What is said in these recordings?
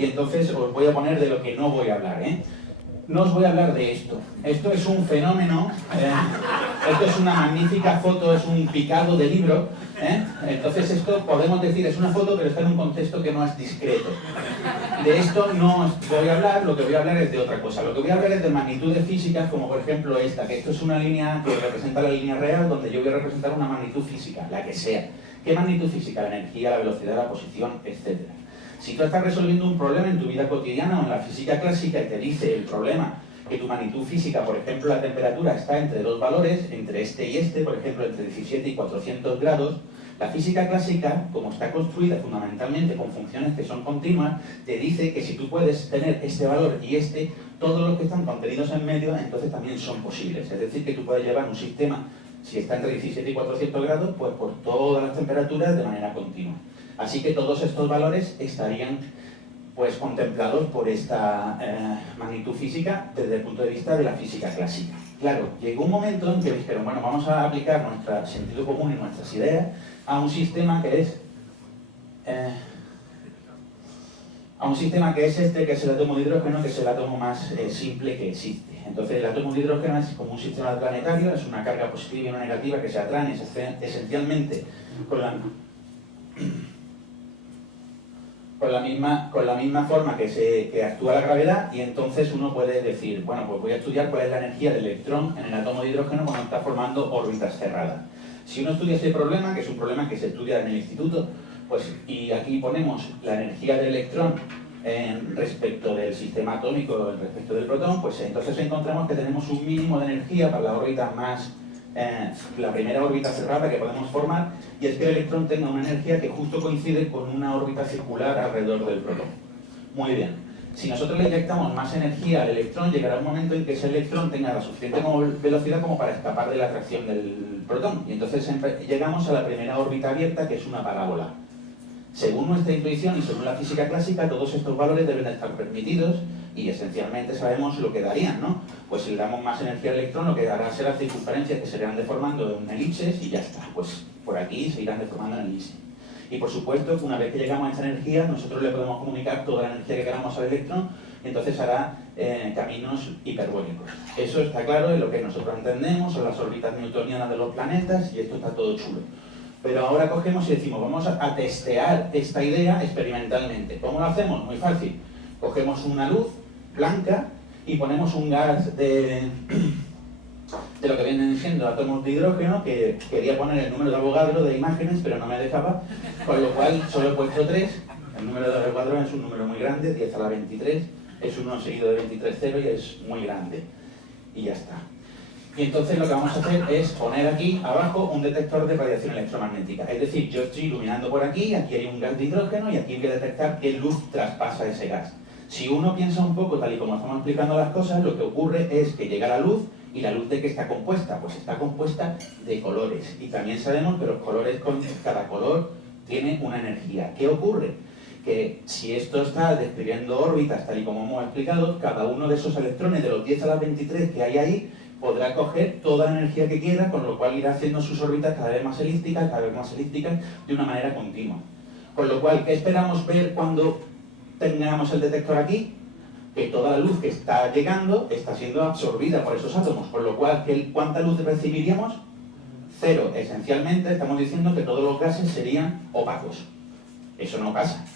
Y entonces os voy a poner de lo que no voy a hablar, ¿eh? No os voy a hablar de esto. Esto es un fenómeno, esto es una magnífica foto, es un picado de libro, ¿eh? Entonces esto podemos decir es una foto, pero está en un contexto que no es discreto. De esto no os voy a hablar, lo que voy a hablar es de otra cosa. Lo que voy a hablar es de magnitudes físicas, como por ejemplo esta, que esto es una línea que representa la línea real, donde yo voy a representar una magnitud física, la que sea. ¿Qué magnitud física? La energía, la velocidad, la posición, etc. Si tú estás resolviendo un problema en tu vida cotidiana o en la física clásica y te dice el problema que tu magnitud física, por ejemplo, la temperatura está entre dos valores, entre este y este, por ejemplo, entre 17 y 400 grados, la física clásica, como está construida fundamentalmente con funciones que son continuas, te dice que si tú puedes tener este valor y este, todos los que están contenidos en medio, entonces también son posibles. Es decir, que tú puedes llevar un sistema, si está entre 17 y 400 grados, pues por todas las temperaturas de manera continua. Así que todos estos valores estarían pues contemplados por esta magnitud física desde el punto de vista de la física clásica. Claro, llegó un momento en que dijeron, bueno, vamos a aplicar nuestro sentido común y nuestras ideas a un sistema que es este, que es el átomo de hidrógeno, que es el átomo más simple que existe. Entonces el átomo de hidrógeno es como un sistema planetario, es una carga positiva y una negativa que se atraen esencialmente con la misma forma que actúa la gravedad, y entonces uno puede decir, bueno, pues voy a estudiar cuál es la energía del electrón en el átomo de hidrógeno cuando está formando órbitas cerradas. Si uno estudia este problema, que es un problema que se estudia en el instituto, pues, y aquí ponemos la energía del electrón respecto del sistema atómico, respecto del protón, pues entonces encontramos que tenemos un mínimo de energía para la órbita más la primera órbita cerrada que podemos formar, y es que el electrón tenga una energía que justo coincide con una órbita circular alrededor del protón. Muy bien. Si nosotros le inyectamos más energía al electrón, llegará un momento en que ese electrón tenga la suficiente velocidad como para escapar de la atracción del protón, y entonces llegamos a la primera órbita abierta, que es una parábola. Según nuestra intuición y según la física clásica, todos estos valores deben estar permitidos, y esencialmente sabemos lo que darían, ¿no? Pues si le damos más energía al electrón, lo que dará será circunferencias que se irán deformando en elipses, y ya está. Pues por aquí se irán deformando en elipses. Y por supuesto, una vez que llegamos a esta energía, nosotros le podemos comunicar toda la energía que queramos al electrón, y entonces hará caminos hiperbólicos. Eso está claro, es lo que nosotros entendemos, son las órbitas newtonianas de los planetas, y esto está todo chulo. Pero ahora cogemos y decimos, vamos a testear esta idea experimentalmente. ¿Cómo lo hacemos? Muy fácil. Cogemos una luz blanca y ponemos un gas de lo que vienen siendo átomos de hidrógeno, que quería poner el número de Avogadro de imágenes, pero no me dejaba, con lo cual solo he puesto 3. El número de Avogadro es un número muy grande, 10 a la 23, es 1 seguido de 23, 0, y es muy grande. Y ya está. Y entonces lo que vamos a hacer es poner aquí abajo un detector de radiación electromagnética. Es decir, yo estoy iluminando por aquí hay un gas de hidrógeno, y aquí voy a detectar qué luz traspasa ese gas. Si uno piensa un poco tal y como estamos explicando las cosas, lo que ocurre es que llega la luz, y la luz ¿de qué está compuesta? Pues está compuesta de colores. Y también sabemos que los colores, cada color tiene una energía. ¿Qué ocurre? Que si esto está describiendo órbitas tal y como hemos explicado, cada uno de esos electrones de los 10 a la 23 que hay ahí podrá coger toda la energía que quiera, con lo cual irá haciendo sus órbitas cada vez más elípticas, de una manera continua. Con lo cual, ¿qué esperamos ver cuando tengamos el detector aquí? Que toda la luz que está llegando está siendo absorbida por esos átomos, con lo cual, ¿cuánta luz recibiríamos? 0. Esencialmente estamos diciendo que todos los gases serían opacos. Eso no pasa.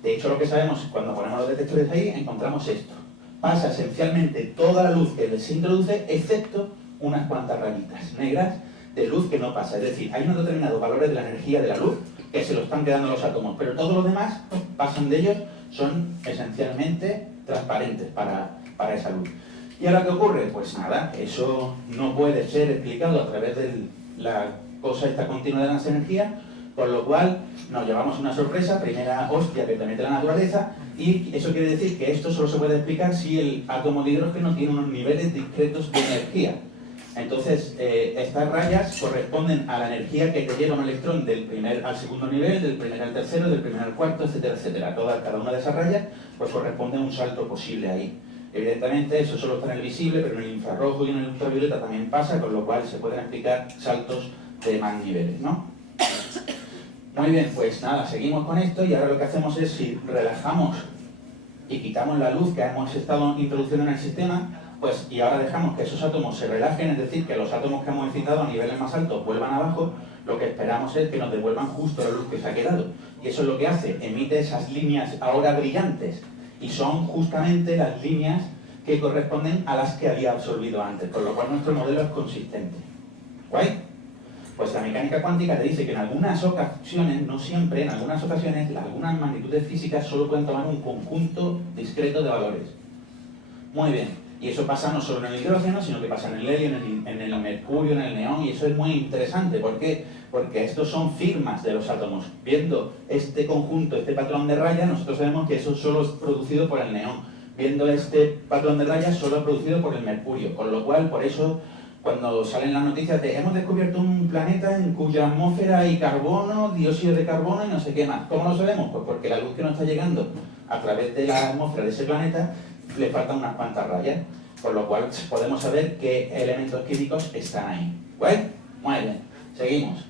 De hecho, lo que sabemos, cuando ponemos los detectores ahí, encontramos esto. Pasa esencialmente toda la luz que se introduce, excepto unas cuantas rayitas negras de luz que no pasa. Es decir, hay unos determinados valores de la energía de la luz que se lo están quedando los átomos, pero todos los demás pasan de ellos, son esencialmente transparentes para esa luz. ¿Y ahora qué ocurre? Pues nada, eso no puede ser explicado a través de la cosa esta continua de las energías, con lo cual nos llevamos una sorpresa, primera hostia que te mete la naturaleza, y eso quiere decir que esto solo se puede explicar si el átomo de hidrógeno tiene unos niveles discretos de energía. Entonces, estas rayas corresponden a la energía que te lleva un electrón del primer al segundo nivel, del primer al tercero, del primero al cuarto, etcétera, etcétera. Cada una de esas rayas pues corresponde a un salto posible ahí. Evidentemente, eso solo está en el visible, pero en el infrarrojo y en el ultravioleta también pasa, con lo cual se pueden explicar saltos de más niveles, ¿no? Muy bien, pues nada, seguimos con esto, y ahora lo que hacemos es, si relajamos y quitamos la luz que hemos estado introduciendo en el sistema, pues, y ahora dejamos que esos átomos se relajen, es decir, que los átomos que hemos excitado a niveles más altos vuelvan abajo, lo que esperamos es que nos devuelvan justo la luz que se ha quedado. Y eso es lo que hace, emite esas líneas ahora brillantes, y son justamente las líneas que corresponden a las que había absorbido antes, con lo cual nuestro modelo es consistente. ¿Guay? Pues la mecánica cuántica te dice que en algunas ocasiones, no siempre, en algunas ocasiones, algunas magnitudes físicas solo pueden tomar un conjunto discreto de valores. Muy bien. Y eso pasa no solo en el hidrógeno, sino que pasa en el helio, en el mercurio, en el neón, y eso es muy interesante. ¿Por qué? Porque estos son firmas de los átomos. Viendo este conjunto, este patrón de rayas, nosotros sabemos que eso solo es producido por el neón. Viendo este patrón de rayas, solo es producido por el mercurio. Con lo cual, por eso, cuando salen las noticias de hemos descubierto un planeta en cuya atmósfera hay carbono, dióxido de carbono y no sé qué más. ¿Cómo lo sabemos? Pues porque la luz que nos está llegando a través de la atmósfera de ese planeta le faltan unas cuantas rayas, por lo cual podemos saber qué elementos químicos están ahí. ¿Guay? Muy bien, seguimos.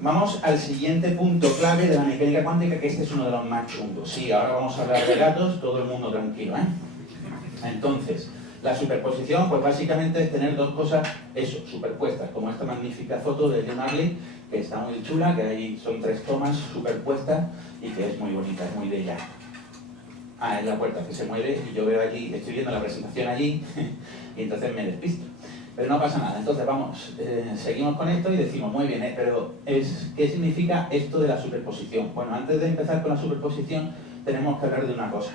Vamos al siguiente punto clave de la mecánica cuántica, que este es uno de los más chungos. Sí, ahora vamos a hablar de gatos, todo el mundo tranquilo, ¿eh? Entonces, la superposición, pues básicamente es tener dos cosas, eso, superpuestas, como esta magnífica foto de John Arley, que está muy chula, que ahí son 3 tomas superpuestas y que es muy bonita, es muy bella. Ah, es la puerta que se mueve y yo veo allí, estoy viendo la presentación allí y entonces me despisto. Pero no pasa nada, entonces vamos, seguimos con esto y decimos, muy bien, pero ¿qué significa esto de la superposición? Bueno, antes de empezar con la superposición tenemos que hablar de una cosa,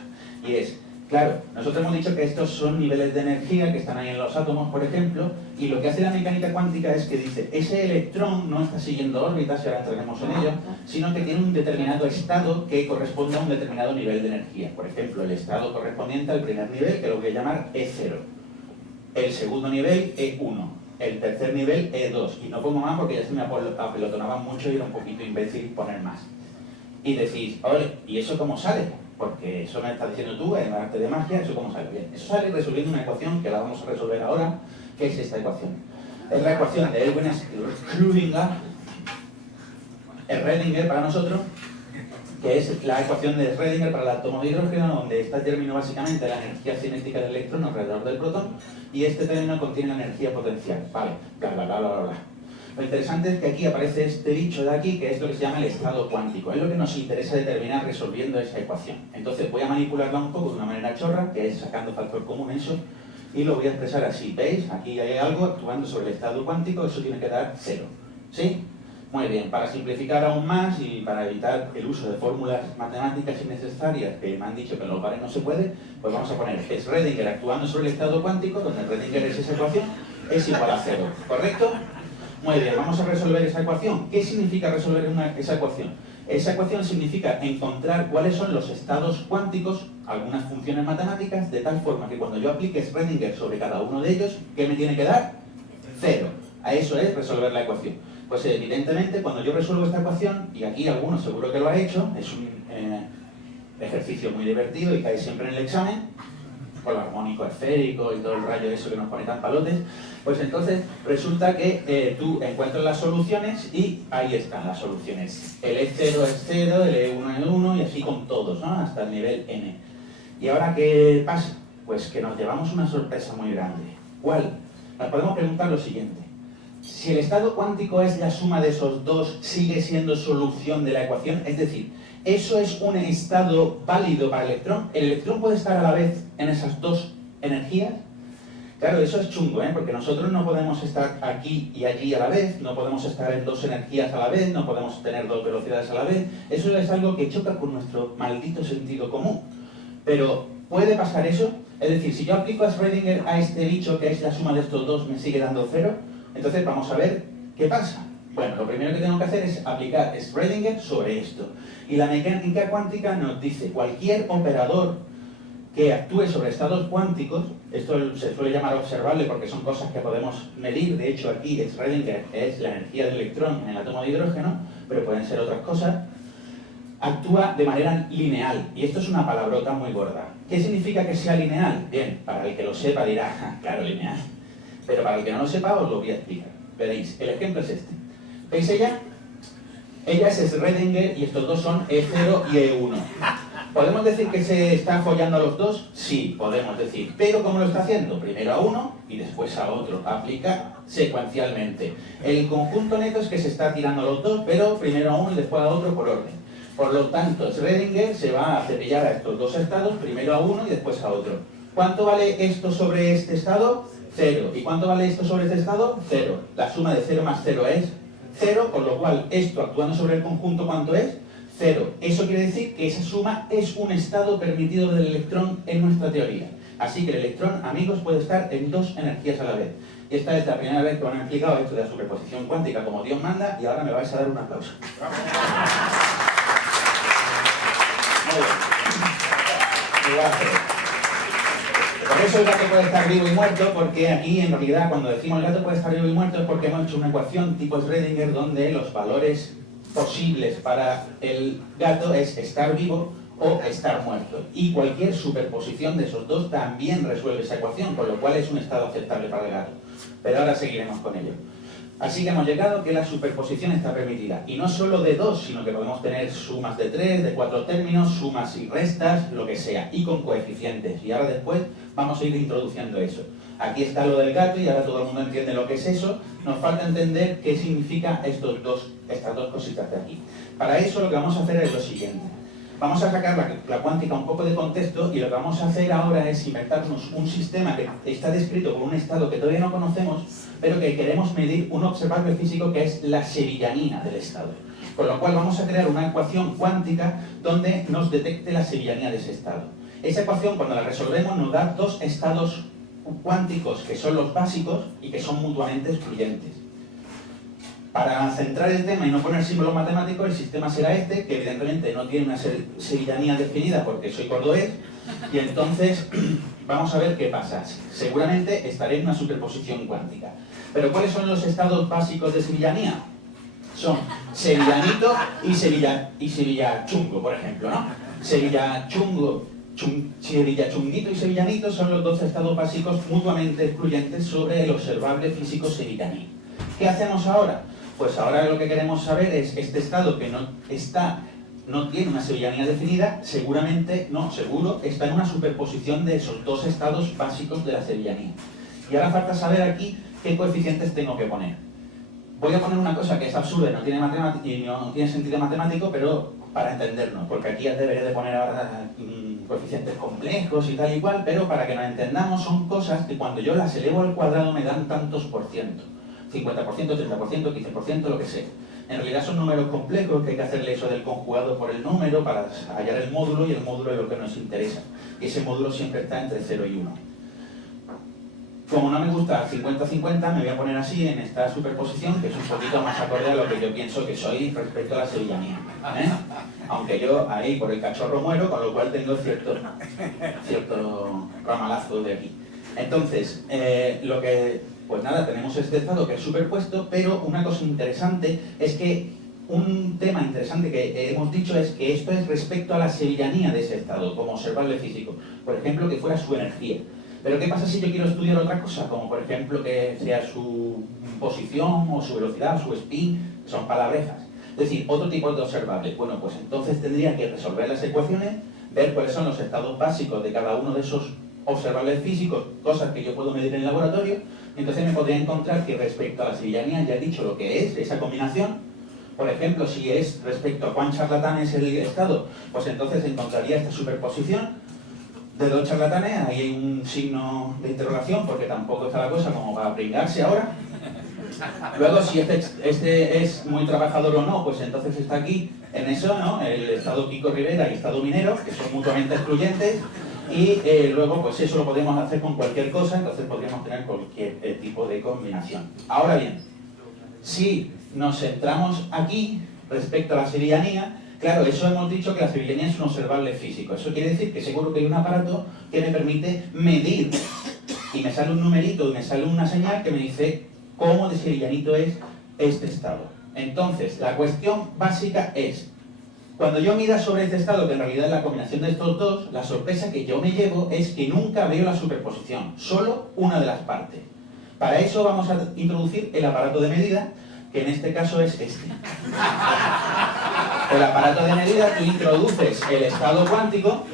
y es, claro, nosotros hemos dicho que estos son niveles de energía que están ahí en los átomos, por ejemplo, y lo que hace la mecánica cuántica es que dice, ese electrón no está siguiendo órbitas, y ahora entraremos en ello, sino que tiene un determinado estado que corresponde a un determinado nivel de energía. Por ejemplo, el estado correspondiente al primer nivel, que lo voy a llamar E0. El segundo nivel, E1. El tercer nivel, E2. Y no pongo más porque ya se me apelotonaba mucho y era un poquito imbécil poner más. Y decís, oye, ¿y eso cómo sale? Porque eso me estás diciendo tú, en el arte de magia, ¿eso cómo sale? Bien, eso sale resolviendo una ecuación que la vamos a resolver ahora. ¿Qué es esta ecuación? Es la ecuación de Elwin-Schrödinger, Schrödinger para nosotros, que es la ecuación de Schrödinger para el átomo de hidrógeno, donde está el término básicamente la energía cinética del electrón alrededor del protón, y este término contiene la energía potencial. Vale, bla, bla, bla, bla, bla. Lo interesante es que aquí aparece este bicho de aquí, que es lo que se llama el estado cuántico. Es lo que nos interesa determinar resolviendo esa ecuación. Entonces voy a manipularla un poco de una manera chorra, que es sacando factor común eso, y lo voy a expresar así. ¿Veis? Aquí hay algo actuando sobre el estado cuántico, eso tiene que dar 0. ¿Sí? Muy bien, para simplificar aún más y para evitar el uso de fórmulas matemáticas innecesarias que me han dicho que en los bares no se puede, pues vamos a poner Schrödinger actuando sobre el estado cuántico, donde Schrödinger es esa ecuación, es igual a 0. ¿Correcto? Muy bien, vamos a resolver esa ecuación. ¿Qué significa resolver esa ecuación? Esa ecuación significa encontrar cuáles son los estados cuánticos, algunas funciones matemáticas, de tal forma que cuando yo aplique Schrödinger sobre cada uno de ellos, ¿qué me tiene que dar? 0. A eso es resolver la ecuación. Pues evidentemente cuando yo resuelvo esta ecuación, y aquí algunos seguro que lo ha hecho, es un ejercicio muy divertido y cae siempre en el examen, con el armónico esférico y todo el rayo de eso que nos pone tan palotes, pues entonces resulta que tú encuentras las soluciones y ahí están las soluciones. El E0 es 0, el E1 es 1 y así con todos, ¿no? Hasta el nivel N. ¿Y ahora qué pasa? Pues que nos llevamos una sorpresa muy grande. ¿Cuál? Nos podemos preguntar lo siguiente. Si el estado cuántico es la suma de esos dos, ¿sigue siendo solución de la ecuación? Es decir, ¿eso es un estado válido para el electrón? ¿El electrón puede estar a la vez en esas dos energías? Claro, eso es chungo, ¿eh? Porque nosotros no podemos estar aquí y allí a la vez, no podemos estar en dos energías a la vez, no podemos tener dos velocidades a la vez. Eso es algo que choca con nuestro maldito sentido común. Pero, ¿puede pasar eso? Es decir, si yo aplico a Schrödinger a este bicho, que es la suma de estos dos, ¿me sigue dando 0? Entonces vamos a ver qué pasa. Bueno, lo primero que tengo que hacer es aplicar Schrödinger sobre esto. Y la mecánica cuántica nos dice, cualquier operador que actúe sobre estados cuánticos, esto se suele llamar observable porque son cosas que podemos medir, de hecho aquí Schrödinger es la energía del electrón en el átomo de hidrógeno, pero pueden ser otras cosas, actúa de manera lineal, y esto es una palabrota muy gorda. ¿Qué significa que sea lineal? Bien, para el que lo sepa dirá, claro, lineal. Pero para el que no lo sepa, os lo voy a explicar. Veréis, el ejemplo es este. ¿Veis ella? Ella es Schrödinger y estos dos son E0 y E1. ¿Podemos decir que se está follando a los dos? Sí, podemos decir. ¿Pero cómo lo está haciendo? Primero a uno y después a otro. Aplica secuencialmente. El conjunto neto es que se está tirando a los dos, pero primero a uno y después a otro por orden. Por lo tanto, Schrödinger se va a cepillar a estos dos estados, primero a uno y después a otro. ¿Cuánto vale esto sobre este estado? 0. ¿Y cuánto vale esto sobre este estado? 0. La suma de 0 más 0 es 0, con lo cual esto actuando sobre el conjunto, ¿cuánto es? 0. Eso quiere decir que esa suma es un estado permitido del electrón en nuestra teoría. Así que el electrón, amigos, puede estar en dos energías a la vez. Y esta es la primera vez que me han explicado esto de la superposición cuántica como Dios manda, y ahora me vais a dar un aplauso. Muy bien. Por eso el gato puede estar vivo y muerto, porque aquí en realidad cuando decimos el gato puede estar vivo y muerto es porque hemos hecho una ecuación tipo Schrödinger donde los valores posibles para el gato es estar vivo o estar muerto. Y cualquier superposición de esos dos también resuelve esa ecuación, con lo cual es un estado aceptable para el gato. Pero ahora seguiremos con ello. Así que hemos llegado a que la superposición está permitida. Y no solo de dos, sino que podemos tener sumas de 3, de 4 términos, sumas y restas, lo que sea, y con coeficientes. Y ahora después vamos a ir introduciendo eso. Aquí está lo del gato y ahora todo el mundo entiende lo que es eso. Nos falta entender qué significa estas dos cositas de aquí. Para eso lo que vamos a hacer es lo siguiente. Vamos a sacar la cuántica un poco de contexto y lo que vamos a hacer ahora es inventarnos un sistema que está descrito por un estado que todavía no conocemos, pero que queremos medir un observable físico que es la sevillanina del estado. Con lo cual vamos a crear una ecuación cuántica donde nos detecte la sevillanía de ese estado. Esa ecuación, cuando la resolvemos, nos da dos estados cuánticos que son los básicos y que son mutuamente excluyentes. Para centrar el tema y no poner símbolos matemáticos, el sistema será este, que evidentemente no tiene una sevillanía definida porque soy cordobés, y entonces vamos a ver qué pasa. Seguramente estaré en una superposición cuántica. Pero ¿cuáles son los estados básicos de sevillanía? Son sevillanito y sevillachungo, por ejemplo, ¿no? Sevillachungo, sevillachunguito y sevillanito son los dos estados básicos mutuamente excluyentes sobre el observable físico sevillaní. ¿Qué hacemos ahora? Pues ahora lo que queremos saber es este estado que no tiene una sevillanía definida, seguramente, no, seguro, está en una superposición de esos dos estados básicos de la sevillanía. Y ahora falta saber aquí qué coeficientes tengo que poner. Voy a poner una cosa que es absurda y no tiene sentido matemático, pero para entendernos, porque aquí debería de poner ahora coeficientes complejos y tal y cual, pero para que nos entendamos son cosas que cuando yo las elevo al cuadrado me dan tantos por ciento. 50%, 30%, 15%, lo que sea. En realidad son números complejos que hay que hacerle eso del conjugado por el número para hallar el módulo, y el módulo es lo que nos interesa. Y ese módulo siempre está entre 0 y 1. Como no me gusta 50-50, me voy a poner así en esta superposición, que es un poquito más acorde a lo que yo pienso que soy respecto a la sevillanía. Aunque yo ahí por el cachorro muero, con lo cual tengo cierto ramalazo de aquí. Entonces, pues nada, tenemos este estado que es superpuesto, pero una cosa interesante es que un tema interesante que hemos dicho es que esto es respecto a la sevillanía de ese estado, como observable físico. Por ejemplo, que fuera su energía. Pero ¿qué pasa si yo quiero estudiar otra cosa? Como por ejemplo que sea su posición, o su velocidad, o su spin, son palabrejas. Es decir, otro tipo de observable. Bueno, pues entonces tendría que resolver las ecuaciones, ver cuáles son los estados básicos de cada uno de esos observables físicos, cosas que yo puedo medir en el laboratorio, y entonces me podría encontrar que respecto a la sevillanía ya he dicho lo que es esa combinación. Por ejemplo, si es respecto a cuán charlatán es el estado, pues entonces encontraría esta superposición de dos charlatanes. Ahí hay un signo de interrogación porque tampoco está la cosa como para pringarse ahora. Luego, si este es muy trabajador o no, pues entonces está aquí en eso, ¿no? El estado Kiko Rivera y el estado Minero, que son mutuamente excluyentes. Y luego, pues eso lo podemos hacer con cualquier cosa, entonces podríamos tener cualquier tipo de combinación. Ahora bien, si nos centramos aquí respecto a la sevillanía, claro, eso hemos dicho que la sevillanía es un observable físico. Eso quiere decir que seguro que hay un aparato que me permite medir, y me sale un numerito y me sale una señal que me dice cómo de sevillanito es este estado. Entonces, la cuestión básica es, cuando yo mida sobre este estado, que en realidad es la combinación de estos dos, la sorpresa que yo me llevo es que nunca veo la superposición, solo una de las partes. Para eso vamos a introducir el aparato de medida, que en este caso es este. El aparato de medida, tú introduces el estado cuántico,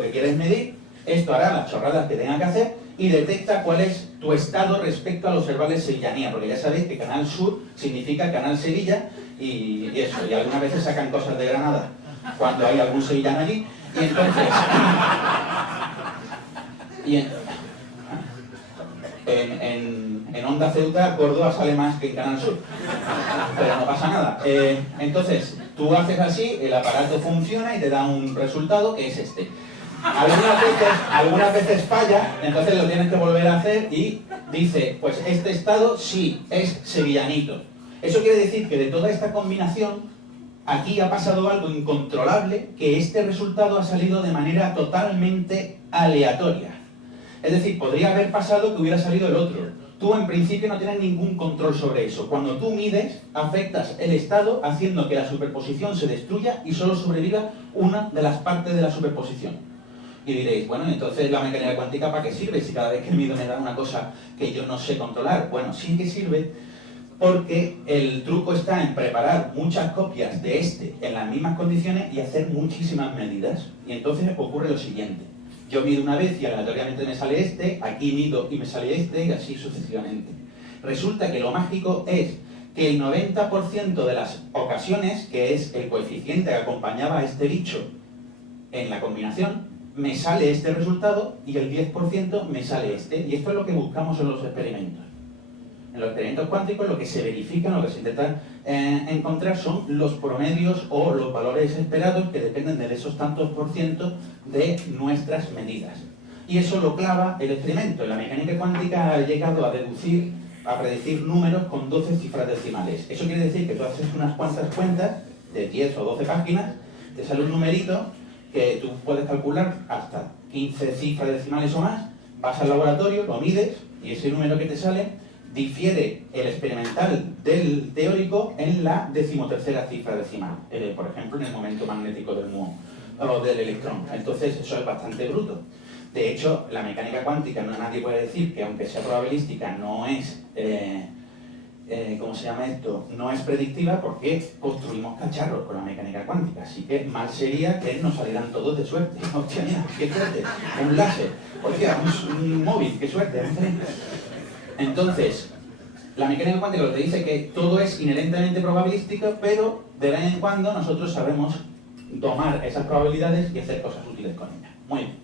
que quieres medir, esto hará las chorradas que tenga que hacer y detecta cuál es tu estado respecto al observable Sevillanía, porque ya sabéis que Canal Sur significa Canal Sevilla y eso, y algunas veces sacan cosas de Granada cuando hay algún sevillano allí, y entonces... En Onda Ceuta, Córdoba sale más que en Canal Sur, pero no pasa nada. Entonces, tú haces así, el aparato funciona y te da un resultado que es este. Algunas veces falla, entonces lo tienes que volver a hacer y dice, pues este estado sí, es sevillanito. Eso quiere decir que de toda esta combinación, aquí ha pasado algo incontrolable, que este resultado ha salido de manera totalmente aleatoria. Es decir, podría haber pasado que hubiera salido el otro. Tú en principio no tienes ningún control sobre eso. Cuando tú mides, afectas el estado haciendo que la superposición se destruya y solo sobreviva una de las partes de la superposición. Y diréis, bueno, entonces la mecánica cuántica ¿para qué sirve? Si cada vez que mido me da una cosa que yo no sé controlar. Bueno, sí que sirve porque el truco está en preparar muchas copias de este en las mismas condiciones y hacer muchísimas medidas. Y entonces ocurre lo siguiente. Yo mido una vez y aleatoriamente me sale este, aquí mido y me sale este, y así sucesivamente. Resulta que lo mágico es que el 90% de las ocasiones, que es el coeficiente que acompañaba a este bicho en la combinación, me sale este resultado y el 10% me sale este. Y esto es lo que buscamos en los experimentos. En los experimentos cuánticos lo que se verifica, lo que se intenta encontrar son los promedios o los valores esperados que dependen de esos tantos por ciento de nuestras medidas. Y eso lo clava el experimento. En la mecánica cuántica ha llegado a predecir números con 12 cifras decimales. Eso quiere decir que tú haces unas cuantas cuentas de 10 o 12 páginas, te sale un numerito que tú puedes calcular hasta 15 cifras decimales o más, vas al laboratorio, lo mides y ese número que te sale difiere el experimental del teórico en la 13ª cifra decimal, por ejemplo en el momento magnético del muón o del electrón. Entonces eso es bastante bruto. De hecho, la mecánica cuántica, nadie puede decir que aunque sea probabilística no es, ¿cómo se llama esto? No es predictiva porque construimos cacharros con la mecánica cuántica, así que mal sería que nos salieran todos de suerte. Hostia, mira, qué suerte, un láser, hostia, un móvil, qué suerte. Entonces, la mecánica cuántica lo que dice que todo es inherentemente probabilístico, pero de vez en cuando nosotros sabemos tomar esas probabilidades y hacer cosas útiles con ellas. Muy bien.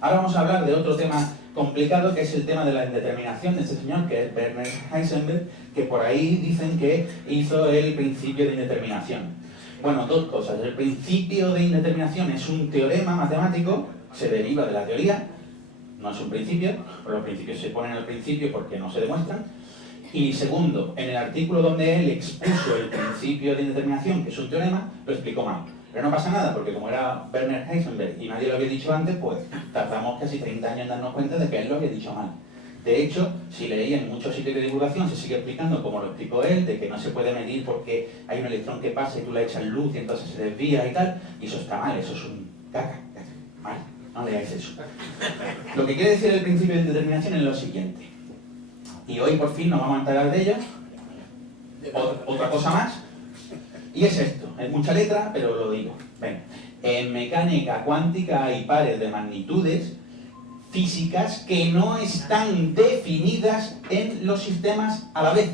Ahora vamos a hablar de otro tema complicado, que es el tema de la indeterminación de este señor, que es Werner Heisenberg, que por ahí dicen que hizo el principio de indeterminación. Bueno, dos cosas. El principio de indeterminación es un teorema matemático, se deriva de la teoría, no es un principio, pero los principios se ponen al principio porque no se demuestran. Y segundo, en el artículo donde él expuso el principio de indeterminación, que es un teorema, lo explicó mal. Pero no pasa nada, porque como era Werner Heisenberg y nadie lo había dicho antes, pues tardamos casi 30 años en darnos cuenta de que él lo había dicho mal. De hecho, si leí en muchos sitios de divulgación, se sigue explicando como lo explicó él, de que no se puede medir porque hay un electrón que pasa y tú le echas luz y entonces se desvía y tal, y eso está mal, eso es un caca, mal. No leáis eso. Lo que quiere decir el principio de indeterminación es lo siguiente. Y hoy por fin nos vamos a enterar de ello. Otra cosa más. Y es esto. Es mucha letra, pero lo digo. Venga. En mecánica cuántica hay pares de magnitudes físicas que no están definidas en los sistemas a la vez.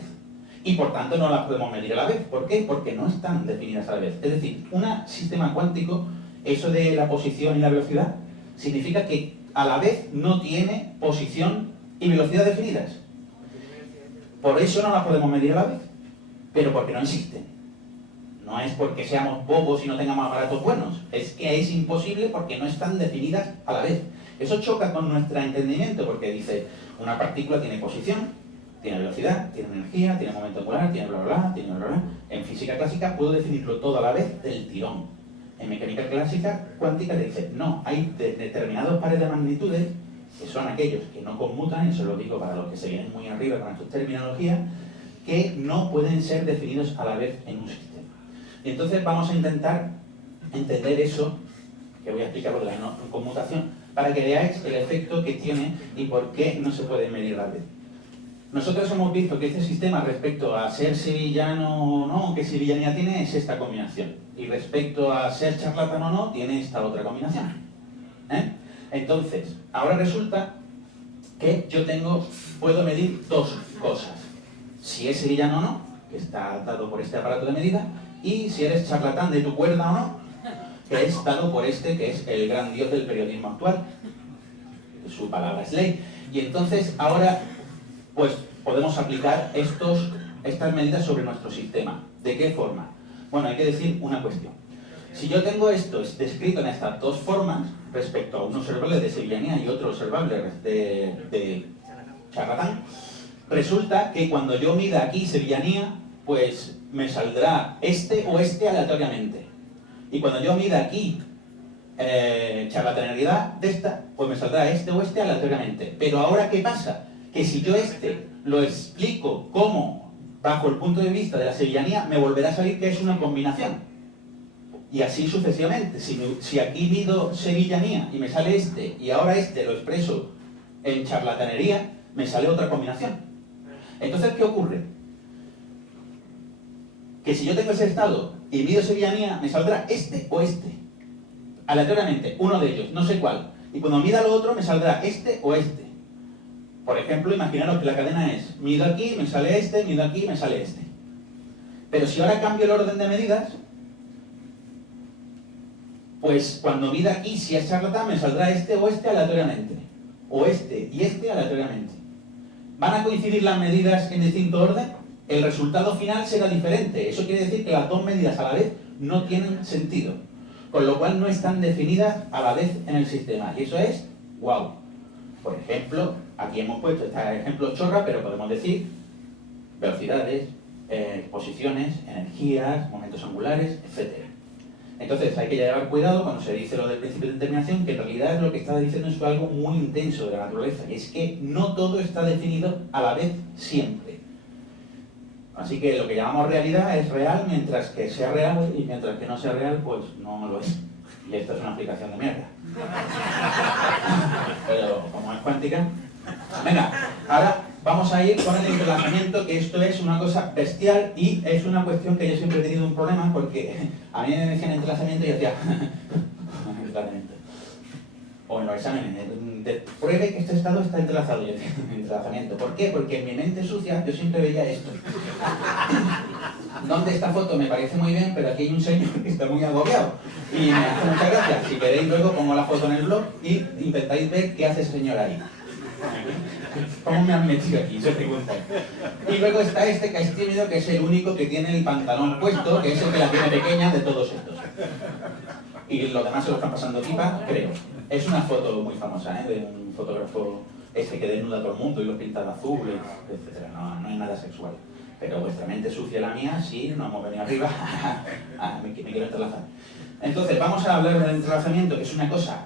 Y por tanto no las podemos medir a la vez. ¿Por qué? Porque no están definidas a la vez. Es decir, un sistema cuántico, eso de la posición y la velocidad, significa que a la vez no tiene posición y velocidad definidas. Por eso no las podemos medir a la vez, pero porque no existen. No es porque seamos bobos y no tengamos aparatos buenos, es que es imposible porque no están definidas a la vez. Eso choca con nuestro entendimiento porque dice, una partícula tiene posición, tiene velocidad, tiene energía, tiene momento angular, tiene bla bla bla, tiene bla bla. En física clásica puedo definirlo todo a la vez del tirón. En mecánica clásica cuántica te dice, no, hay determinados pares de magnitudes que son aquellos que no conmutan, eso lo digo para los que se vienen muy arriba con esta terminología, que no pueden ser definidos a la vez en un sistema. Y entonces vamos a intentar entender eso, que voy a explicar lo de la no conmutación, para que veáis el efecto que tiene y por qué no se puede medir a la vez. Nosotros hemos visto que este sistema respecto a ser sevillano o no, qué sevillanía tiene, es esta combinación. Y respecto a ser charlatán o no, tiene esta otra combinación. Entonces, ahora resulta que yo puedo medir dos cosas. Si es sevillano o no, que está dado por este aparato de medida, y si eres charlatán de tu cuerda o no, que es dado por este, que es el gran dios del periodismo actual. Su palabra es ley. Y entonces, ahora, pues, podemos aplicar estas medidas sobre nuestro sistema. ¿De qué forma? Bueno, hay que decir una cuestión. Si yo tengo esto descrito en estas dos formas, respecto a un observable de sevillanía y otro observable de charlatán, resulta que cuando yo mida aquí sevillanía, pues me saldrá este o este aleatoriamente. Y cuando yo mida aquí charlatanería de esta, pues me saldrá este o este aleatoriamente. Pero ahora, ¿qué pasa? Que si yo lo explico como bajo el punto de vista de la sevillanía, me volverá a salir que es una combinación. Y así sucesivamente. Si aquí mido sevillanía y me sale este, y ahora este lo expreso en charlatanería, me sale otra combinación. Entonces, ¿qué ocurre? Que si yo tengo ese estado y mido sevillanía, me saldrá este o este. Aleatoriamente, uno de ellos, no sé cuál. Y cuando mida lo otro, me saldrá este o este. Por ejemplo, imaginaros que la cadena es, mido aquí, me sale este, mido aquí, me sale este. Pero si ahora cambio el orden de medidas, pues cuando mida aquí, si es charlatán, me saldrá este o este aleatoriamente. O este y este aleatoriamente. ¿Van a coincidir las medidas en distinto orden? El resultado final será diferente. Eso quiere decir que las dos medidas a la vez no tienen sentido. Con lo cual no están definidas a la vez en el sistema. Y eso es wow. Por ejemplo, aquí hemos puesto este ejemplo chorra, pero podemos decir velocidades, posiciones, energías, momentos angulares, etc. Entonces hay que llevar cuidado cuando se dice lo del principio de determinación, que en realidad lo que está diciendo es algo muy intenso de la naturaleza, y es que no todo está definido a la vez siempre. Así que lo que llamamos realidad es real mientras que sea real, y mientras que no sea real, pues no lo es. Y esto es una aplicación de mierda. Pero como es cuántica... Venga, ahora vamos a ir con el entrelazamiento, que esto es una cosa bestial y es una cuestión que yo siempre he tenido un problema, porque a mí me decían entrelazamiento y yo decía... entrelazamiento. O en los exámenes, pruebe que este estado está entrelazado. Y yo decía, entrelazamiento. ¿Por qué? Porque en mi mente sucia yo siempre veía esto. Donde esta foto me parece muy bien, pero aquí hay un señor que está muy agobiado. Y me hace mucha gracia. Si queréis, luego pongo la foto en el blog y intentáis ver qué hace ese señor ahí. ¿Cómo me han metido aquí? Se preguntan. Y luego está este que es tímido, que es el único que tiene el pantalón puesto, que es el que la tiene pequeña de todos estos. Y los demás se lo están pasando pipa, creo. Es una foto muy famosa, de un fotógrafo que desnuda a todo el mundo y lo pinta de azul, etc. No es nada sexual. Pero vuestra mente sucia, la mía, sí, nos hemos venido arriba. Me quiero entrelazar. Entonces, vamos a hablar del entrelazamiento, que es una cosa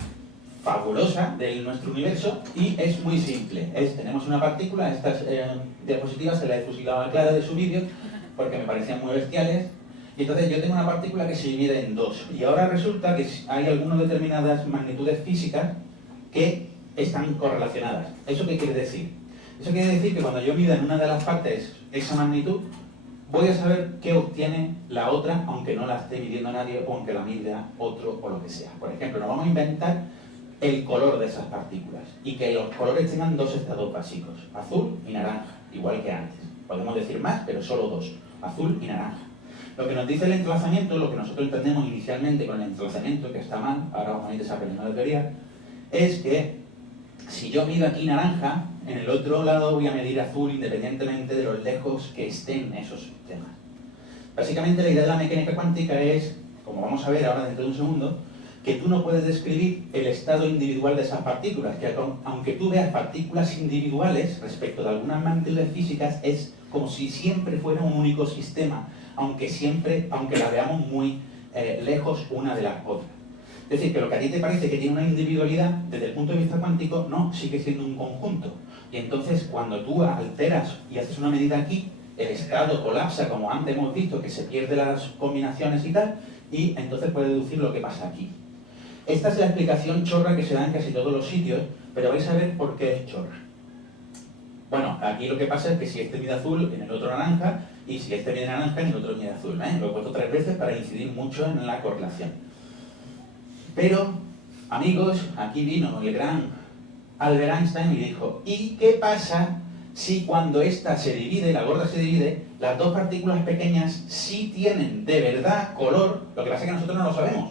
fabulosa de nuestro universo y es muy simple. Tenemos una partícula, estas diapositivas se las he fusilado a Clara de su vídeo porque me parecían muy bestiales. Y entonces yo tengo una partícula que se divide en dos. Y ahora resulta que hay algunas determinadas magnitudes físicas que están correlacionadas. ¿Eso qué quiere decir? Eso quiere decir que cuando yo mida en una de las partes esa magnitud, voy a saber qué obtiene la otra, aunque no la esté midiendo nadie o aunque la mida otro o lo que sea. Por ejemplo, nos vamos a inventar el color de esas partículas y que los colores tengan dos estados básicos, azul y naranja, igual que antes. Podemos decir más, pero solo dos, azul y naranja. Lo que nos dice el entrelazamiento, lo que nosotros entendemos inicialmente con el entrelazamiento, que está mal, ahora vamos a ir desaprendiendo la teoría, es que si yo mido aquí naranja, en el otro lado voy a medir azul independientemente de los lejos que estén esos sistemas. Básicamente la idea de la mecánica cuántica es, como vamos a ver ahora dentro de un segundo, que tú no puedes describir el estado individual de esas partículas, que aunque tú veas partículas individuales respecto de algunas magnitudes físicas, es como si siempre fuera un único sistema, aunque la veamos muy lejos una de las otras. Es decir, que lo que a ti te parece que tiene una individualidad, desde el punto de vista cuántico, no, sigue siendo un conjunto. Y entonces, cuando tú alteras y haces una medida aquí, el estado colapsa, como antes hemos visto, que se pierden las combinaciones y tal, y entonces puedes deducir lo que pasa aquí. Esta es la explicación chorra que se da en casi todos los sitios, pero vais a ver por qué es chorra. Bueno, aquí lo que pasa es que si este mide azul, en el otro naranja, y si este mide naranja, en el otro mide azul. Lo he puesto 3 veces para incidir mucho en la correlación. Pero, amigos, aquí vino el gran Albert Einstein y dijo, ¿y qué pasa si cuando esta se divide, la gorda se divide, las dos partículas pequeñas sí tienen de verdad color? Lo que pasa es que nosotros no lo sabemos.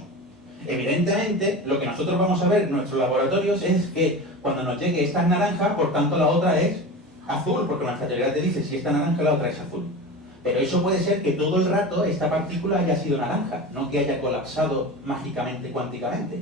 Evidentemente, lo que nosotros vamos a ver en nuestros laboratorios es que cuando nos llegue esta es naranja, por tanto la otra es azul, porque nuestra teoría te dice si esta naranja, la otra es azul. Pero eso puede ser que todo el rato esta partícula haya sido naranja, no que haya colapsado mágicamente, cuánticamente.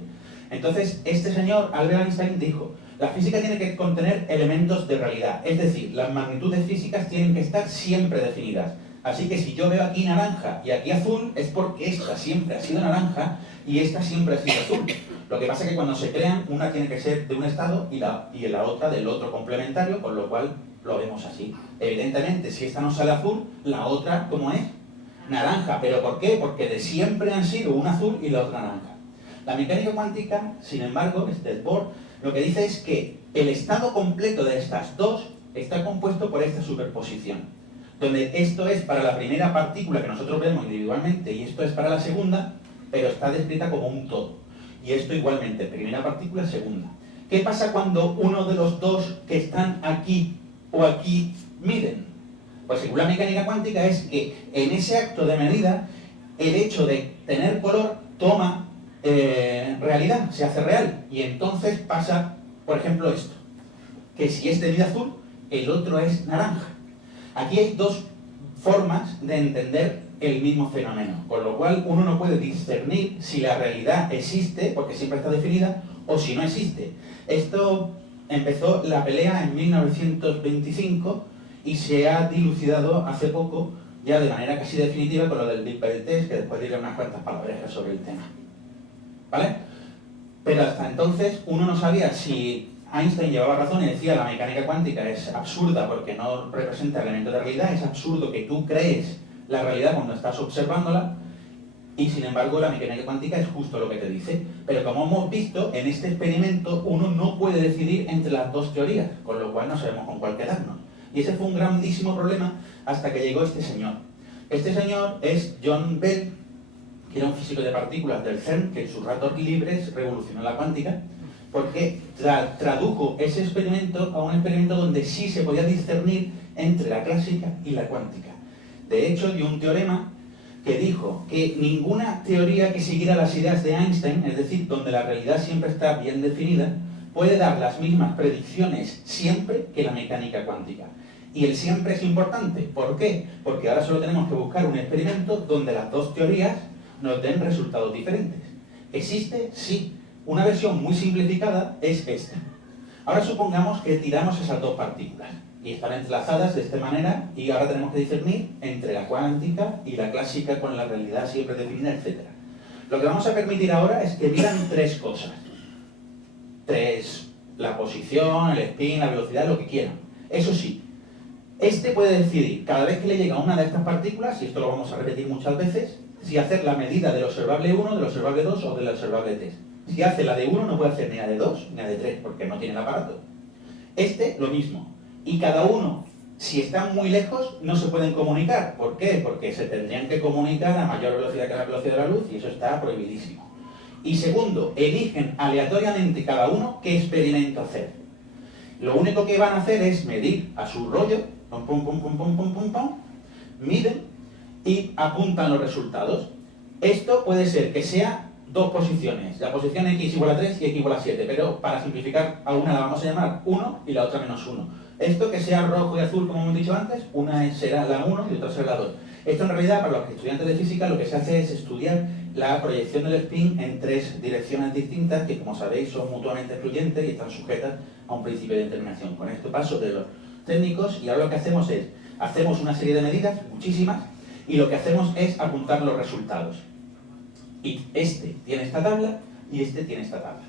Entonces, este señor, Albert Einstein, dijo, la física tiene que contener elementos de realidad, es decir, las magnitudes físicas tienen que estar siempre definidas. Así que si yo veo aquí naranja y aquí azul, es porque esta siempre ha sido naranja y esta siempre ha sido azul. Lo que pasa es que cuando se crean, una tiene que ser de un estado y la otra del otro complementario, con lo cual lo vemos así. Evidentemente, si esta no sale azul, la otra, ¿cómo es? Naranja. ¿Pero por qué? Porque de siempre han sido una azul y la otra naranja. La mecánica cuántica, sin embargo, Bohr, lo que dice es que el estado completo de estas dos está compuesto por esta superposición, donde esto es para la primera partícula que nosotros vemos individualmente y esto es para la segunda, pero está descrita como un todo. Y esto igualmente, primera partícula, segunda. ¿Qué pasa cuando uno de los dos que están aquí o aquí miden? Pues según la mecánica cuántica es que en ese acto de medida, el hecho de tener color toma realidad, se hace real. Y entonces pasa, por ejemplo, esto, que si este mide azul, el otro es naranja. Aquí hay dos formas de entender el mismo fenómeno, con lo cual uno no puede discernir si la realidad existe, porque siempre está definida, o si no existe. Esto empezó la pelea en 1925 y se ha dilucidado hace poco, ya de manera casi definitiva, con lo del Big Bang Test, que después diré unas cuantas palabras sobre el tema. ¿Vale? Pero hasta entonces uno no sabía si Einstein llevaba razón y decía la mecánica cuántica es absurda porque no representa elementos de realidad, es absurdo que tú crees la realidad cuando estás observándola, y sin embargo la mecánica cuántica es justo lo que te dice. Pero como hemos visto, en este experimento uno no puede decidir entre las dos teorías, con lo cual no sabemos con cuál quedarnos. Y ese fue un grandísimo problema hasta que llegó este señor. Este señor es John Bell, que era un físico de partículas del CERN, que en sus ratos libres revolucionó la cuántica, porque tradujo ese experimento a un experimento donde sí se podía discernir entre la clásica y la cuántica. De hecho, dio un teorema que dijo que ninguna teoría que siguiera las ideas de Einstein, es decir, donde la realidad siempre está bien definida, puede dar las mismas predicciones siempre que la mecánica cuántica. Y el siempre es importante. ¿Por qué? Porque ahora solo tenemos que buscar un experimento donde las dos teorías nos den resultados diferentes. ¿Existe? Sí. Una versión muy simplificada es esta. Ahora supongamos que tiramos esas dos partículas y están entrelazadas de esta manera y ahora tenemos que discernir entre la cuántica y la clásica con la realidad siempre definida, etc. Lo que vamos a permitir ahora es que midan tres cosas. La posición, el spin, la velocidad, lo que quieran. Eso sí, este puede decidir cada vez que le llega una de estas partículas, y esto lo vamos a repetir muchas veces, si hacer la medida del observable 1, del observable 2 o del observable 3. Si hace la de 1 no puede hacer ni la de 2 ni la de 3 porque no tiene el aparato. Este lo mismo. Y cada uno, si están muy lejos, no se pueden comunicar. ¿Por qué? Porque se tendrían que comunicar a mayor velocidad que la velocidad de la luz y eso está prohibidísimo. Y segundo, eligen aleatoriamente cada uno qué experimento hacer. Lo único que van a hacer es medir a su rollo, pum, pum, pum, pum, pum, pum, pum, pum, miden y apuntan los resultados. Esto puede ser que sea dos posiciones, la posición x igual a 3 y x igual a 7, pero para simplificar a una la vamos a llamar 1 y la otra menos 1. Esto que sea rojo y azul, como hemos dicho antes, una será la 1 y otra será la 2. Esto en realidad, para los estudiantes de física, lo que se hace es estudiar la proyección del spin en tres direcciones distintas que, como sabéis, son mutuamente excluyentes y están sujetas a un principio de determinación. Con esto paso de los técnicos y ahora lo que hacemos es, hacemos una serie de medidas, muchísimas, y lo que hacemos es apuntar los resultados. Y este tiene esta tabla y este tiene esta tabla.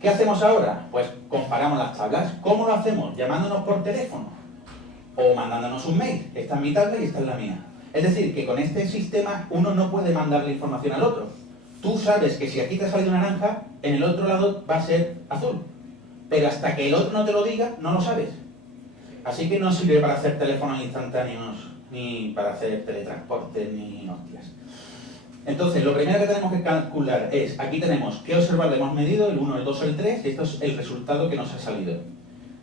¿Qué hacemos ahora? Pues comparamos las tablas. ¿Cómo lo hacemos? Llamándonos por teléfono o mandándonos un mail. Esta es mi tabla y esta es la mía. Es decir, que con este sistema uno no puede mandarle información al otro. Tú sabes que si aquí te ha salido naranja, en el otro lado va a ser azul. Pero hasta que el otro no te lo diga, no lo sabes. Así que no sirve para hacer teléfonos instantáneos, ni para hacer teletransporte, ni hostias. Entonces, lo primero que tenemos que calcular es, aquí tenemos qué observable hemos medido, el 1, el 2 o el 3, y esto es el resultado que nos ha salido.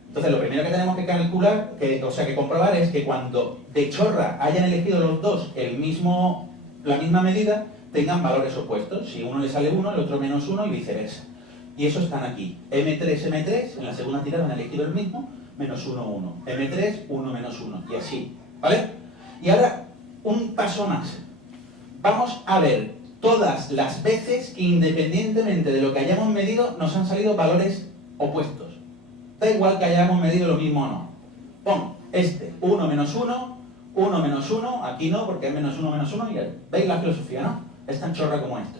Entonces, lo primero que tenemos que calcular, que comprobar, es que cuando de chorra hayan elegido los dos la misma medida, tengan valores opuestos. Si uno le sale 1, el otro menos 1 y viceversa. Y eso están aquí. M3, M3, en la segunda tirada han elegido el mismo, menos 1, 1. M3, 1, menos 1. Y así. ¿Vale? Y ahora, un paso más. Vamos a ver todas las veces que independientemente de lo que hayamos medido, nos han salido valores opuestos. Da igual que hayamos medido lo mismo o no. Pon 1 menos 1, 1 menos 1, aquí no, porque es menos 1 menos 1, y veis la filosofía, ¿no? Es tan chorra como esto.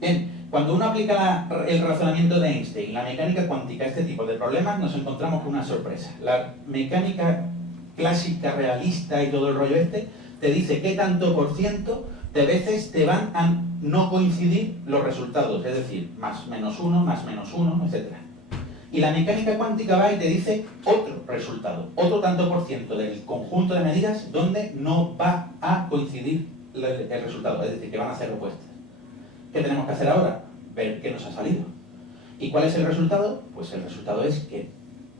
Bien, cuando uno aplica el razonamiento de Einstein, la mecánica cuántica a este tipo de problemas, nos encontramos con una sorpresa. La mecánica clásica, realista y todo el rollo te dice qué tanto por ciento de veces te van a no coincidir los resultados, es decir, más menos 1, etc. Y la mecánica cuántica va y te dice otro resultado, otro tanto por ciento del conjunto de medidas donde no va a coincidir el resultado, es decir, que van a ser opuestas. ¿Qué tenemos que hacer ahora? Ver qué nos ha salido. ¿Y cuál es el resultado? Pues el resultado es que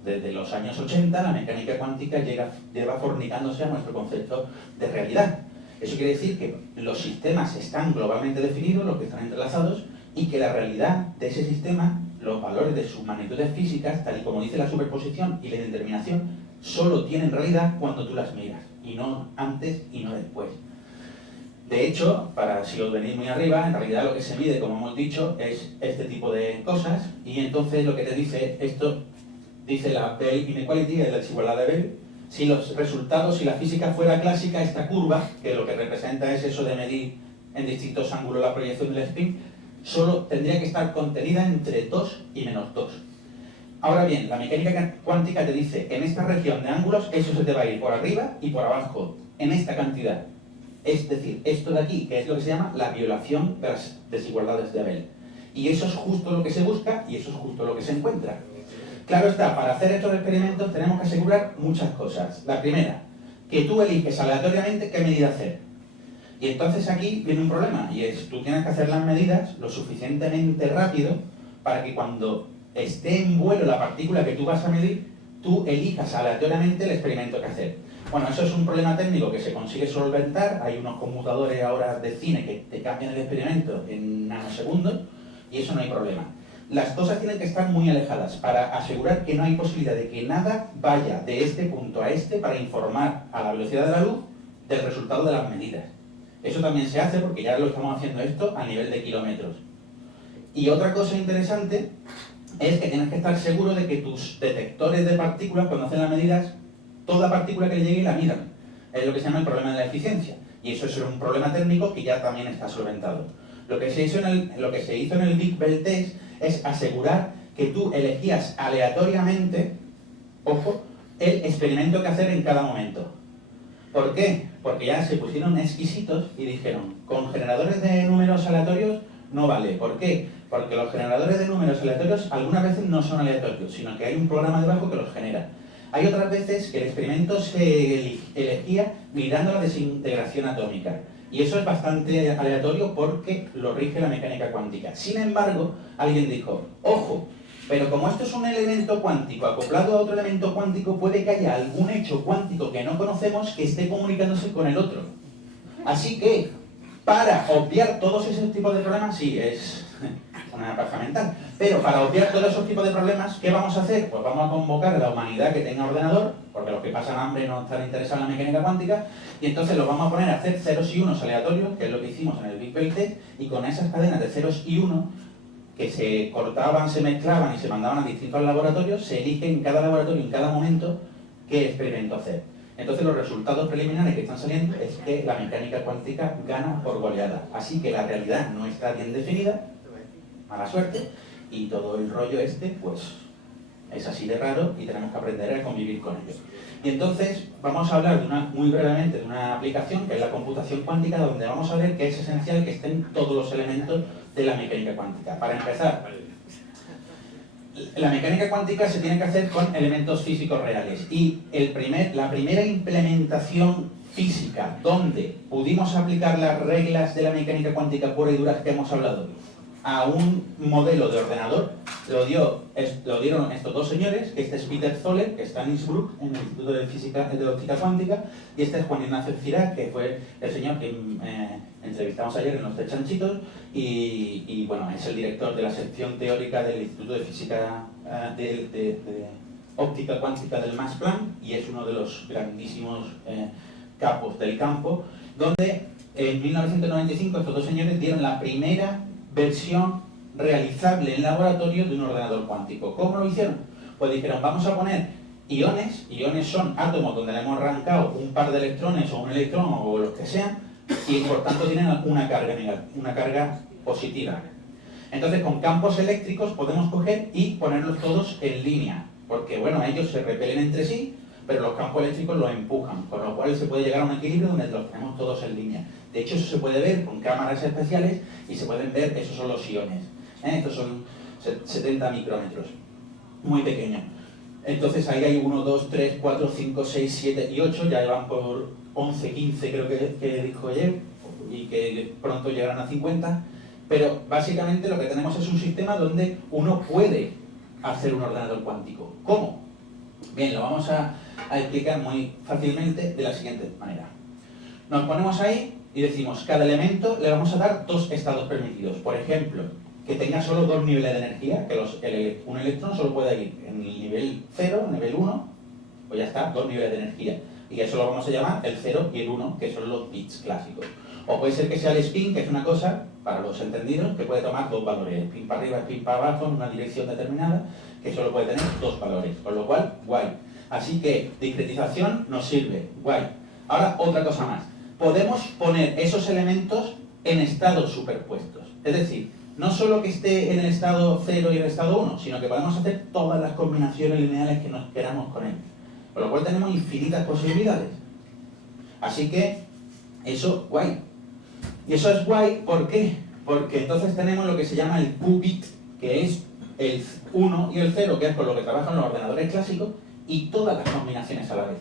desde los años 80 la mecánica cuántica lleva fornicándose a nuestro concepto de realidad. Eso quiere decir que los sistemas están globalmente definidos, los que están entrelazados, y que la realidad de ese sistema, los valores de sus magnitudes físicas, tal y como dice la superposición y la indeterminación, solo tienen realidad cuando tú las miras, y no antes y no después. De hecho, si os venís muy arriba, en realidad lo que se mide, como hemos dicho, es este tipo de cosas, y entonces lo que te dice esto, dice la Bell inequality, es la desigualdad de Bell. Si los resultados, si la física fuera clásica, esta curva, que lo que representa es eso de medir en distintos ángulos la proyección del spin, solo tendría que estar contenida entre 2 y menos 2. Ahora bien, la mecánica cuántica te dice, en esta región de ángulos, eso se te va a ir por arriba y por abajo, en esta cantidad. Es decir, esto de aquí, que es lo que se llama la violación de las desigualdades de Abel. Y eso es justo lo que se busca y eso es justo lo que se encuentra. Claro está, para hacer estos experimentos tenemos que asegurar muchas cosas. La primera, que tú eliges aleatoriamente qué medida hacer. Y entonces aquí viene un problema, y es, tú tienes que hacer las medidas lo suficientemente rápido para que cuando esté en vuelo la partícula que tú vas a medir, tú elijas aleatoriamente el experimento que hacer. Bueno, eso es un problema técnico que se consigue solventar, hay unos conmutadores ahora de cine que te cambian el experimento en nanosegundos, y eso no hay problema. Las cosas tienen que estar muy alejadas para asegurar que no hay posibilidad de que nada vaya de este punto a este para informar a la velocidad de la luz del resultado de las medidas. Eso también se hace porque ya lo estamos haciendo esto a nivel de kilómetros. Y otra cosa interesante es que tienes que estar seguro de que tus detectores de partículas, cuando hacen las medidas, toda partícula que le llegue la miran. Es lo que se llama el problema de la eficiencia. Y eso es un problema técnico que ya también está solventado. Lo que se hizo en el Big Bell Test es asegurar que tú elegías aleatoriamente, ojo, el experimento que hacer en cada momento. ¿Por qué? Porque ya se pusieron exquisitos y dijeron, con generadores de números aleatorios no vale. ¿Por qué? Porque los generadores de números aleatorios algunas veces no son aleatorios, sino que hay un programa debajo que los genera. Hay otras veces que el experimento se elegía mirando la desintegración atómica. Y eso es bastante aleatorio porque lo rige la mecánica cuántica. Sin embargo, alguien dijo, ojo, pero como esto es un elemento cuántico acoplado a otro elemento cuántico, puede que haya algún hecho cuántico que no conocemos que esté comunicándose con el otro. Así que, para obviar todos esos tipos de problemas, sí, es una paja mental, pero para obviar todos esos tipos de problemas, ¿qué vamos a hacer? Pues vamos a convocar a la humanidad que tenga ordenador, porque los que pasan hambre no están interesados en la mecánica cuántica, y entonces los vamos a poner a hacer ceros y unos aleatorios, que es lo que hicimos en el Big Bell Test, y con esas cadenas de ceros y unos, que se cortaban, se mezclaban y se mandaban a distintos laboratorios, se elige en cada laboratorio, en cada momento, qué experimento hacer. Entonces los resultados preliminares que están saliendo es que la mecánica cuántica gana por goleada. Así que la realidad no está bien definida, mala suerte, y todo el rollo pues es así de raro y tenemos que aprender a convivir con ello. Y entonces vamos a hablar muy brevemente de una aplicación que es la computación cuántica, donde vamos a ver que es esencial que estén todos los elementos de la mecánica cuántica. Para empezar, la mecánica cuántica se tiene que hacer con elementos físicos reales. Y la primera implementación física donde pudimos aplicar las reglas de la mecánica cuántica pura y dura que hemos hablado a un modelo de ordenador lo dieron estos dos señores, que este es Peter Zoller, que está en Innsbruck, en el Instituto de Óptica Cuántica, y este es Juan Ignacio Cirac, que fue el señor que entrevistamos ayer en Los Tres Chanchitos, y bueno, es el director de la sección teórica del Instituto de Física de Óptica Cuántica del Max Planck, y es uno de los grandísimos capos del campo, donde en 1995 estos dos señores dieron la primera versión realizable en laboratorio de un ordenador cuántico. ¿Cómo lo hicieron? Pues dijeron, vamos a poner iones son átomos donde le hemos arrancado un par de electrones o un electrón o los que sean, y por tanto tienen una carga positiva. Entonces con campos eléctricos podemos coger y ponerlos todos en línea, porque bueno, ellos se repelen entre sí, pero los campos eléctricos los empujan, con lo cual se puede llegar a un equilibrio donde los tenemos todos en línea. De hecho, eso se puede ver con cámaras especiales y se pueden ver, esos son los iones. Estos son 70 micrómetros, muy pequeños. Entonces ahí hay 1, 2, 3, 4, 5, 6, 7 y 8, ya van por 11, 15 creo que dijo ayer, y que pronto llegarán a 50. Pero básicamente lo que tenemos es un sistema donde uno puede hacer un ordenador cuántico. ¿Cómo? Bien, lo vamos a explicar muy fácilmente de la siguiente manera. Nos ponemos ahí y decimos, cada elemento le vamos a dar dos estados permitidos. Por ejemplo, que tenga solo dos niveles de energía, que un electrón solo pueda ir en el nivel 0, nivel 1, pues ya está, dos niveles de energía. Y eso lo vamos a llamar el 0 y el 1, que son los bits clásicos. O puede ser que sea el spin, que es una cosa, para los entendidos, que puede tomar dos valores, spin para arriba, spin para abajo, en una dirección determinada, que solo puede tener dos valores, con lo cual, guay. Así que discretización nos sirve, guay. Ahora, otra cosa más. Podemos poner esos elementos en estados superpuestos. Es decir, no solo que esté en el estado 0 y en el estado 1, sino que podemos hacer todas las combinaciones lineales que nos queramos con él. Con lo cual tenemos infinitas posibilidades. Así que, eso, guay. Y eso es guay, ¿por qué? Porque entonces tenemos lo que se llama el qubit, que es el 1 y el 0, que es con lo que trabajan los ordenadores clásicos, y todas las combinaciones a la vez.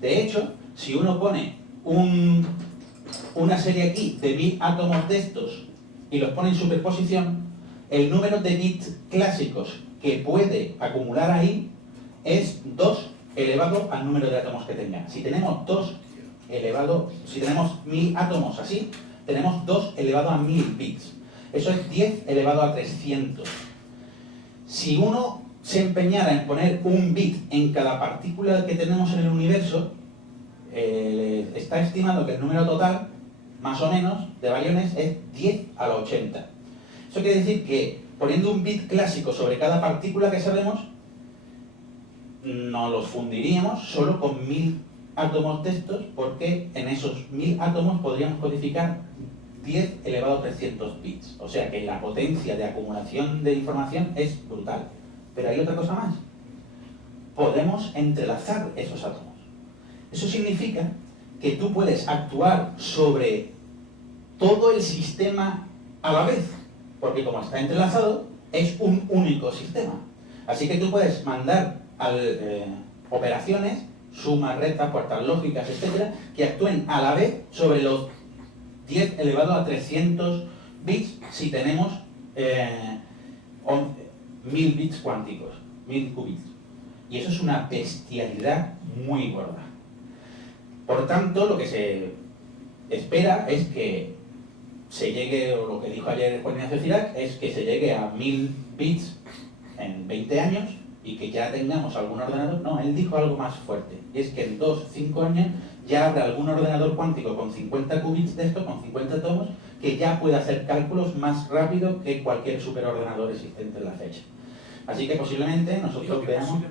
De hecho, si uno pone una serie aquí de 1000 átomos de estos y los pone en superposición, el número de bits clásicos que puede acumular ahí es 2 elevado al número de átomos que tenga. Si tenemos 1000 átomos así, tenemos 2 elevado a 1000 bits. Eso es 10 elevado a 300. Si uno se empeñara en poner un bit en cada partícula que tenemos en el universo, está estimado que el número total, más o menos, de bariones es 10 a la 80. Eso quiere decir que poniendo un bit clásico sobre cada partícula que sabemos, nos los fundiríamos solo con 1000 átomos de estos, porque en esos 1000 átomos podríamos codificar 10 elevado a 300 bits. O sea que la potencia de acumulación de información es brutal. Pero hay otra cosa más. Podemos entrelazar esos átomos. Eso significa que tú puedes actuar sobre todo el sistema a la vez, porque como está entrelazado, es un único sistema. Así que tú puedes mandar operaciones, sumas, restas, puertas lógicas, etcétera, que actúen a la vez sobre los 10 elevado a 300 bits si tenemos 1000 bits cuánticos, 1000 qubits. Y eso es una bestialidad muy gorda. Por tanto, lo que se espera es que se llegue, o lo que dijo ayer Juan Ignacio Cirac, es que se llegue a 1000 bits en 20 años y que ya tengamos algún ordenador. No, él dijo algo más fuerte, y es que en 2 o 5 años ya habrá algún ordenador cuántico con 50 qubits de esto, con 50 átomos, que ya puede hacer cálculos más rápido que cualquier superordenador existente en la fecha. Así que posiblemente nosotros veamos...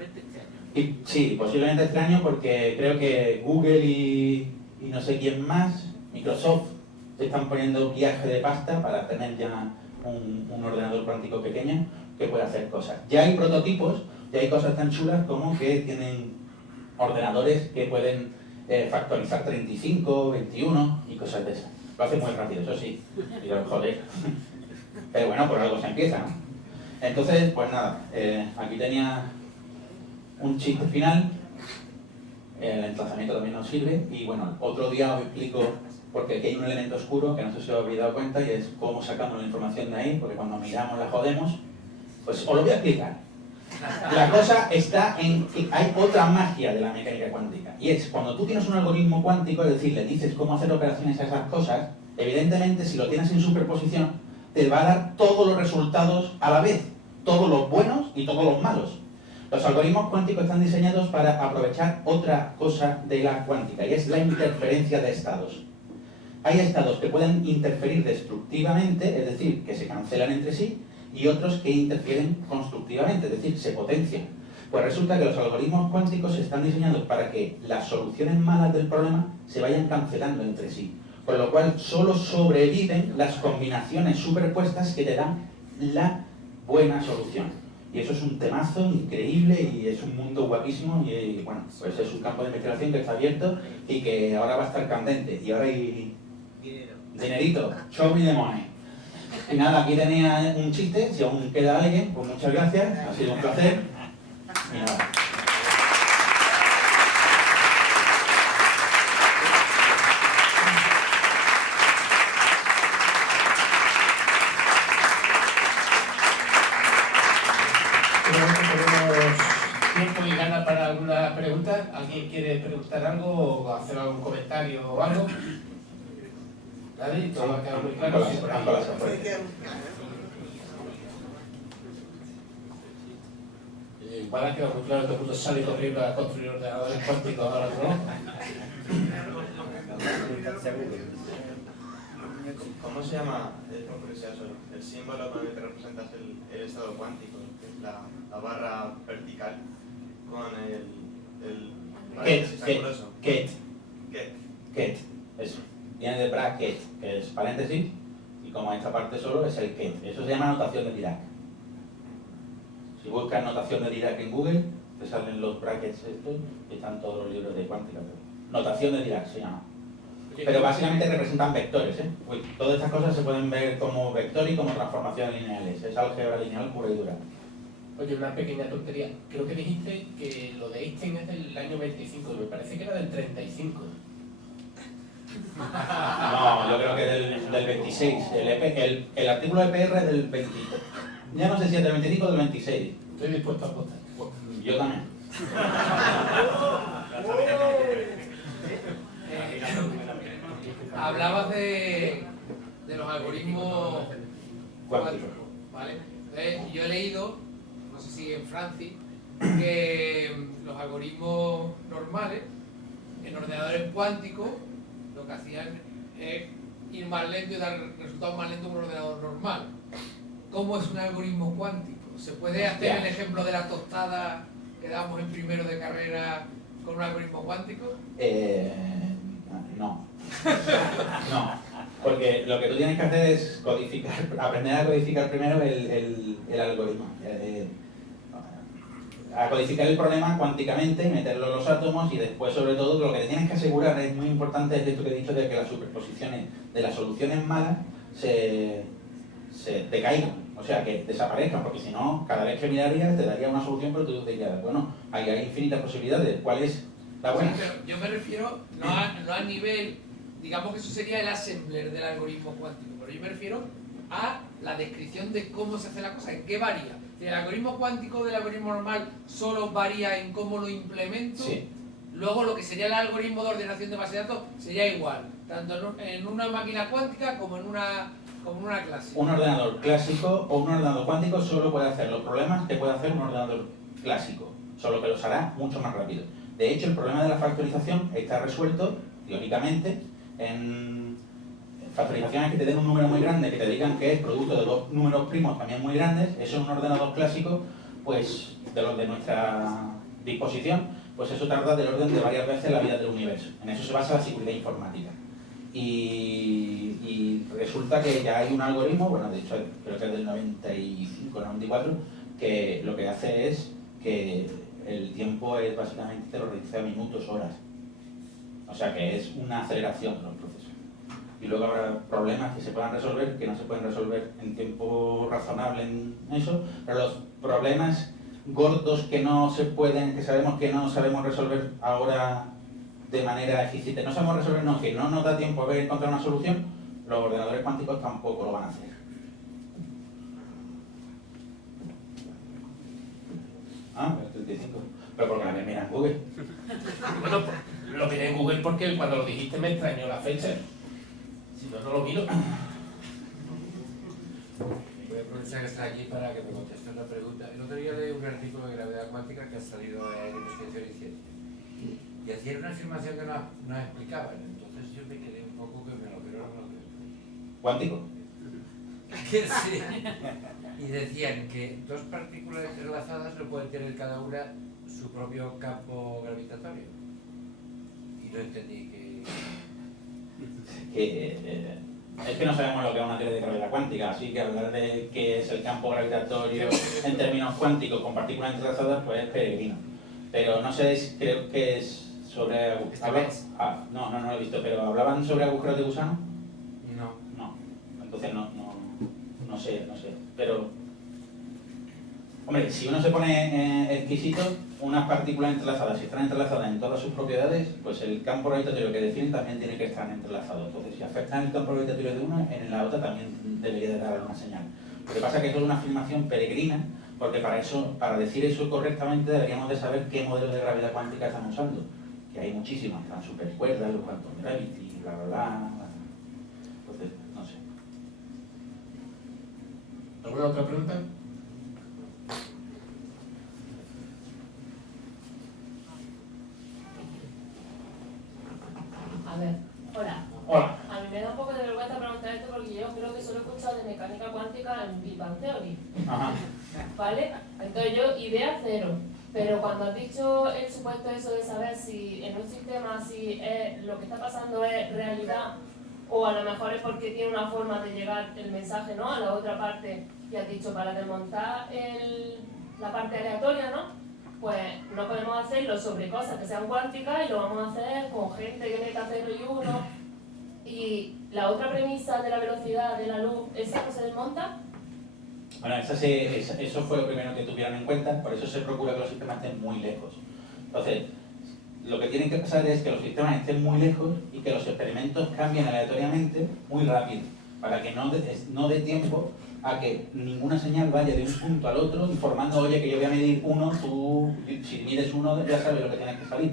Sí, posiblemente este año, porque creo que Google y no sé quién más, Microsoft, se están poniendo viaje de pasta para tener ya un ordenador cuántico pequeño que pueda hacer cosas. Ya hay prototipos, ya hay cosas tan chulas como que tienen ordenadores que pueden factorizar 35, 21 y cosas de esas. Lo hace muy rápido, eso sí. Y joder. Pero bueno, por algo se empieza, ¿no? Entonces, pues nada, aquí tenía un chiste final, el emplazamiento también nos sirve, y bueno, otro día os explico, porque aquí hay un elemento oscuro que no sé si os habéis dado cuenta, y es cómo sacamos la información de ahí, porque cuando miramos la jodemos. Pues os lo voy a explicar. La cosa está en que hay otra magia de la mecánica cuántica, y es cuando tú tienes un algoritmo cuántico, es decir, le dices cómo hacer operaciones a esas cosas, evidentemente si lo tienes en superposición, te va a dar todos los resultados a la vez, todos los buenos y todos los malos. Los algoritmos cuánticos están diseñados para aprovechar otra cosa de la cuántica, y es la interferencia de estados. Hay estados que pueden interferir destructivamente, es decir, que se cancelan entre sí, y otros que interfieren constructivamente, es decir, se potencian. Pues resulta que los algoritmos cuánticos están diseñados para que las soluciones malas del problema se vayan cancelando entre sí, con lo cual solo sobreviven las combinaciones superpuestas que te dan la buena solución. Y eso es un temazo increíble y es un mundo guapísimo y bueno, pues es un campo de investigación que está abierto y que ahora va a estar candente. Y ahora hay dinerito, show me the money. Y nada, aquí tenía un chiste, si aún queda alguien, pues muchas gracias, ha sido un placer. Y nada. Creo que tenemos tiempo y ganas para alguna pregunta. ¿Alguien quiere preguntar algo o hacer algún comentario o algo? ¿Nadie? ¿Todo ha quedado muy claro? Sí, por ahí. Igual ha quedado muy claro que todo el mundo sale corriendo a construir ordenadores cuánticos ahora, ¿no? ¿Cómo se llama, por curiosidad, el símbolo con el que representas el estado cuántico? Que es la barra vertical con el paréntesis anguloso. Ket. Ket. Eso. Viene de bracket, que es paréntesis, y como esta parte solo es el ket. Eso se llama notación de Dirac. Si buscas notación de Dirac en Google, te salen los brackets estos y están todos los libros de cuántica. Notación de Dirac se llama. Pero básicamente representan vectores, ¿eh? Todas estas cosas se pueden ver como vector y como transformaciones lineales. Es álgebra lineal pura y dura. Oye, una pequeña tontería. Creo que dijiste que lo de Einstein es del año 25, me parece que era del 35. No, yo creo que del 26. El artículo de PR es del 20. Ya no sé si es del 25 o del 26. Estoy dispuesto a apostar. Yo también. Hablabas de los algoritmos Cuánticos. ¿vale? Entonces, yo he leído, no sé si en Francis, que los algoritmos normales en ordenadores cuánticos lo que hacían es ir más lento y dar resultados más lentos que un ordenador normal. ¿Cómo es un algoritmo cuántico? ¿Se puede hacer el ejemplo de la tostada que damos en primero de carrera con un algoritmo cuántico? No. No. Porque lo que tú tienes que hacer es codificar, aprender a codificar primero el algoritmo. A codificar el problema cuánticamente, meterlo en los átomos y después, sobre todo, lo que te tienes que asegurar, es muy importante, es esto que he dicho, de que las superposiciones de las soluciones malas se decaigan, o sea, que desaparezcan, porque si no, cada vez que mirarías te daría una solución, pero tú dirías, bueno, hay infinitas posibilidades, ¿cuál es la buena? Sí, pero yo me refiero no a nivel, digamos que eso sería el assembler del algoritmo cuántico, pero yo me refiero a la descripción de cómo se hace la cosa, en qué varía. Si el algoritmo cuántico del algoritmo normal solo varía en cómo lo implemento, Sí. Luego lo que sería el algoritmo de ordenación de base de datos sería igual, tanto en una máquina cuántica como en una clase. Un ordenador clásico o un ordenador cuántico solo puede hacer los problemas que puede hacer un ordenador clásico, solo que los hará mucho más rápido. De hecho, el problema de la factorización está resuelto, teóricamente, en factorizaciones que te den un número muy grande, que te digan que es producto de dos números primos también muy grandes. Eso en un ordenador clásico, pues de los de nuestra disposición, pues eso tarda del orden de varias veces la vida del universo. En eso se basa la seguridad informática. Y resulta que ya hay un algoritmo, bueno, de hecho creo que es del 95, 94, que lo que hace es que el tiempo es básicamente, te lo reduce a minutos, horas. O sea que es una aceleración de los procesos. y luego habrá problemas que se puedan resolver, que no se pueden resolver en tiempo razonable en eso, pero los problemas gordos que no se pueden, que sabemos que no sabemos resolver ahora de manera eficiente, no sabemos resolver, no, que no nos da tiempo a encontrar una solución, los ordenadores cuánticos tampoco lo van a hacer. Ah, el 35. Pero porque la mira en Google. Bueno, lo miré en Google porque cuando lo dijiste me extrañó la fecha. Si no, no lo miro. Voy a aprovechar que está aquí para que me conteste una pregunta. El otro día leí un artículo de gravedad cuántica que ha salido en Investigación y Ciencia. Y hacían una afirmación que no explicaban. Entonces yo me quedé un poco que me lo creo o no lo creo. ¿Cuántico? Que sí. Y decían que dos partículas entrelazadas no pueden tener cada una su propio campo gravitatorio. Y no entendí Es que no sabemos lo que es una teoría de gravedad cuántica, así que hablar de qué es el campo gravitatorio en términos cuánticos con partículas entrelazadas, pues es peregrino. Pero no sé, creo que es sobre... no lo he visto, pero ¿hablaban sobre agujeros de gusano? No. No, entonces no sé, pero... Hombre, si uno se pone exquisito, unas partículas entrelazadas, si están entrelazadas en todas sus propiedades, pues el campo gravitatorio que definen también tiene que estar entrelazado. Entonces, si afectan el campo gravitatorio de una, en la otra también debería de dar alguna señal. Lo que pasa es que eso es una afirmación peregrina, porque para decir eso correctamente deberíamos de saber qué modelo de gravedad cuántica estamos usando. Que hay muchísimas, las supercuerdas, los quantum gravity, bla bla bla. Entonces, no sé. ¿Alguna otra pregunta? A ver, hola. Hola. A mí me da un poco de vergüenza preguntar esto porque yo creo que solo he escuchado de mecánica cuántica en Big Bang Theory. Ajá. ¿Vale? Entonces yo, idea cero. Pero cuando has dicho el supuesto eso de saber si en un sistema si lo que está pasando es realidad o a lo mejor es porque tiene una forma de llegar el mensaje, ¿no?, a la otra parte, y has dicho para desmontar la parte aleatoria, ¿no?, pues no podemos hacerlo sobre cosas que sean cuánticas y lo vamos a hacer con gente que meta 0 y 1. Y la otra premisa de la velocidad de la luz, ¿esa no se desmonta? Bueno, eso fue lo primero que tuvieron en cuenta, por eso se procura que los sistemas estén muy lejos. Entonces, lo que tienen que pasar es que los sistemas estén muy lejos y que los experimentos cambien aleatoriamente muy rápido, para que no dé tiempo a que ninguna señal vaya de un punto al otro informando, oye, que yo voy a medir 1, tú, si mides 1 ya sabes lo que tienes que salir.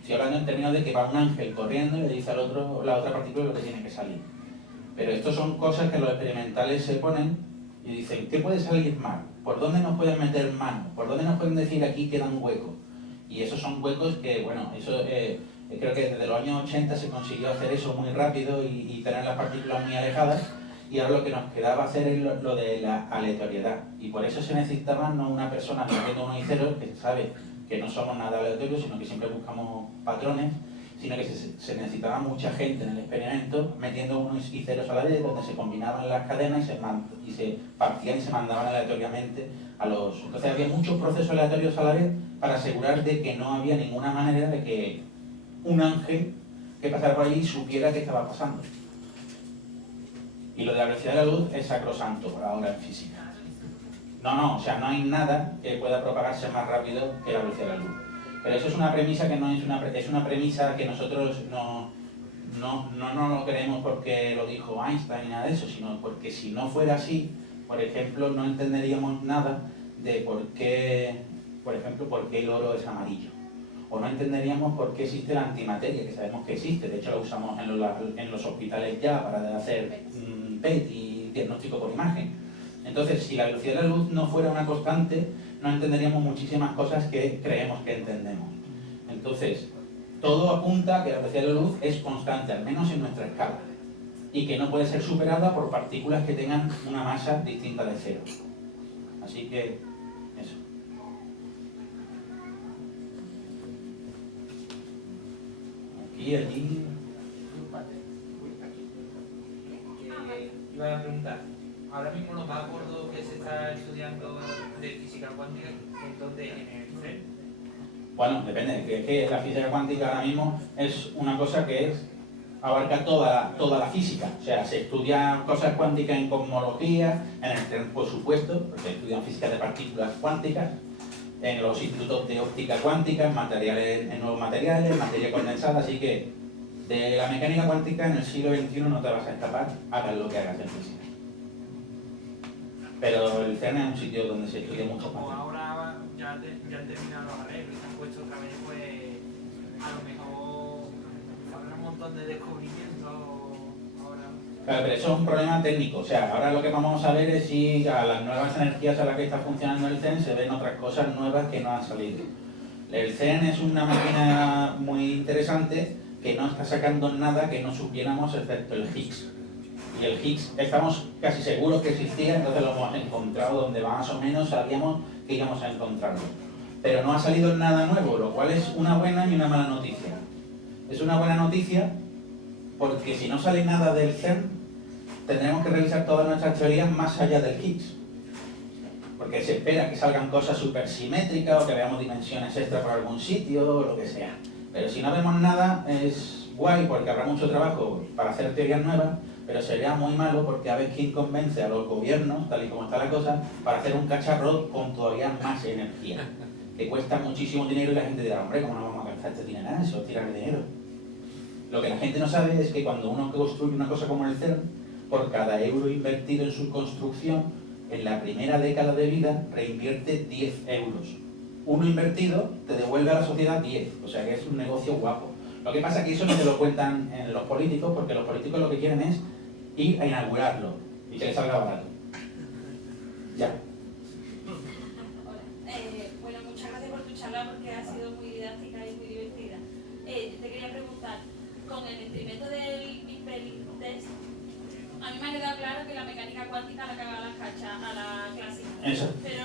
Estoy hablando en términos de que va un ángel corriendo y le dice al otro, la otra partícula, lo que tiene que salir. Pero esto son cosas que los experimentales se ponen y dicen, ¿qué puede salir mal? ¿Por dónde nos pueden meter mano? ¿Por dónde nos pueden decir aquí queda un hueco? Y esos son huecos que, bueno, eso creo que desde los años 80 se consiguió hacer eso muy rápido y tener las partículas muy alejadas, y ahora lo que nos quedaba hacer es lo de la aleatoriedad. Y por eso se necesitaba no una persona metiendo unos y ceros, que se sabe que no somos nada aleatorios, sino que siempre buscamos patrones, sino que se necesitaba mucha gente en el experimento metiendo unos y ceros a la vez, donde se combinaban las cadenas y se partían y se mandaban aleatoriamente a los... Entonces había muchos procesos aleatorios a la vez para asegurar de que no había ninguna manera de que un ángel que pasara por allí supiera qué estaba pasando. Y lo de la velocidad de la luz es sacrosanto por ahora en física. No, o sea, no hay nada que pueda propagarse más rápido que la velocidad de la luz. Pero eso es una premisa que no es una premisa que nosotros no lo creemos porque lo dijo Einstein ni nada de eso, sino porque si no fuera así, por ejemplo, no entenderíamos nada de por qué, por ejemplo, por qué el oro es amarillo. O no entenderíamos por qué existe la antimateria, que sabemos que existe, de hecho lo usamos en los hospitales ya para hacer PET y diagnóstico por imagen. Entonces, si la velocidad de la luz no fuera una constante, no entenderíamos muchísimas cosas que creemos que entendemos. Entonces, todo apunta a que la velocidad de la luz es constante, al menos en nuestra escala, y que no puede ser superada por partículas que tengan una masa distinta de cero. Así que, eso. Aquí, allí... Iba a preguntar, ahora mismo lo más gordo que se está estudiando de física cuántica, ¿en dónde? ¿En el CERN? Bueno, depende, que la física cuántica ahora mismo es una cosa que es... abarca toda la física. O sea, se estudian cosas cuánticas en cosmología, en el CERN por supuesto, porque estudian física de partículas cuánticas, en los institutos de óptica cuántica, en nuevos materiales, materia condensada, así que de la mecánica cuántica en el siglo XXI no te vas a escapar, hagas lo que hagas en física. Pero el CERN es un sitio donde se estudia mucho Como más. ahora ya han terminado los arreglos y se han puesto otra vez, pues a lo mejor habrá un montón de descubrimientos ahora. Claro, pero eso es un problema técnico. O sea, ahora lo que vamos a ver es si a las nuevas energías a las que está funcionando el CERN se ven otras cosas nuevas que no han salido. El CERN es una máquina muy interesante que no está sacando nada que no supiéramos excepto el Higgs. Y el Higgs estamos casi seguros que existía, entonces lo hemos encontrado donde más o menos sabíamos que íbamos a encontrarlo. Pero no ha salido nada nuevo, lo cual es una buena y una mala noticia. Es una buena noticia porque si no sale nada del CERN, tendremos que revisar todas nuestras teorías más allá del Higgs. Porque se espera que salgan cosas supersimétricas o que veamos dimensiones extra por algún sitio o lo que sea. Pero si no vemos nada es guay porque habrá mucho trabajo para hacer teorías nuevas, pero sería muy malo porque a ver quién convence a los gobiernos, tal y como está la cosa, para hacer un cacharro con todavía más energía, que cuesta muchísimo dinero y la gente dirá, hombre, ¿cómo no vamos a gastar este dinero? Eso es tirar dinero. Lo que la gente no sabe es que cuando uno construye una cosa como el CERN, por cada euro invertido en su construcción, en la primera década de vida reinvierte 10 euros. Uno invertido te devuelve a la sociedad 10, o sea que es un negocio guapo. Lo que pasa es que eso no te lo cuentan los políticos, porque los políticos lo que quieren es ir a inaugurarlo y que les salga barato. Ya. Hola. Bueno, muchas gracias por tu charla porque ha sido muy didáctica y muy divertida. Te quería preguntar, con el experimento del Big Bang Test, a mí me ha quedado claro que la mecánica cuántica la caga a las cachas, a la clásica. Eso. Pero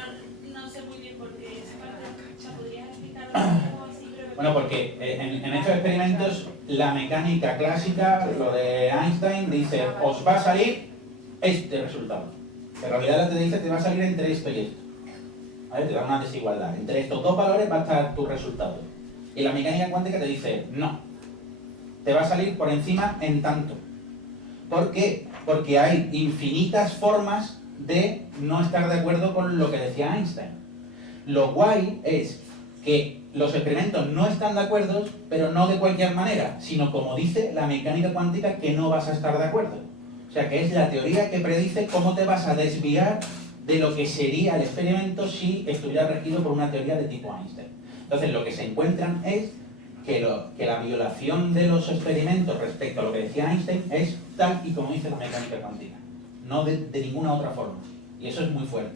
no sé muy bien por qué esa parte, ¿la podrías explicar algo así? Bueno, porque en estos experimentos la mecánica clásica, lo de Einstein, dice, os va a salir este resultado. En realidad te dice, te va a salir entre esto y esto. ¿Vale? Te da una desigualdad. Entre estos dos valores va a estar tu resultado. Y la mecánica cuántica te dice, no. Te va a salir por encima en tanto. ¿Por qué? Porque hay infinitas formas de no estar de acuerdo con lo que decía Einstein. Lo guay es que los experimentos no están de acuerdo, pero no de cualquier manera, sino como dice la mecánica cuántica que no vas a estar de acuerdo. O sea, que es la teoría que predice cómo te vas a desviar de lo que sería el experimento si estuviera regido por una teoría de tipo Einstein. Entonces, lo que se encuentran es que la violación de los experimentos respecto a lo que decía Einstein es tal y como dice la mecánica cuántica, no de ninguna otra forma. Y eso es muy fuerte.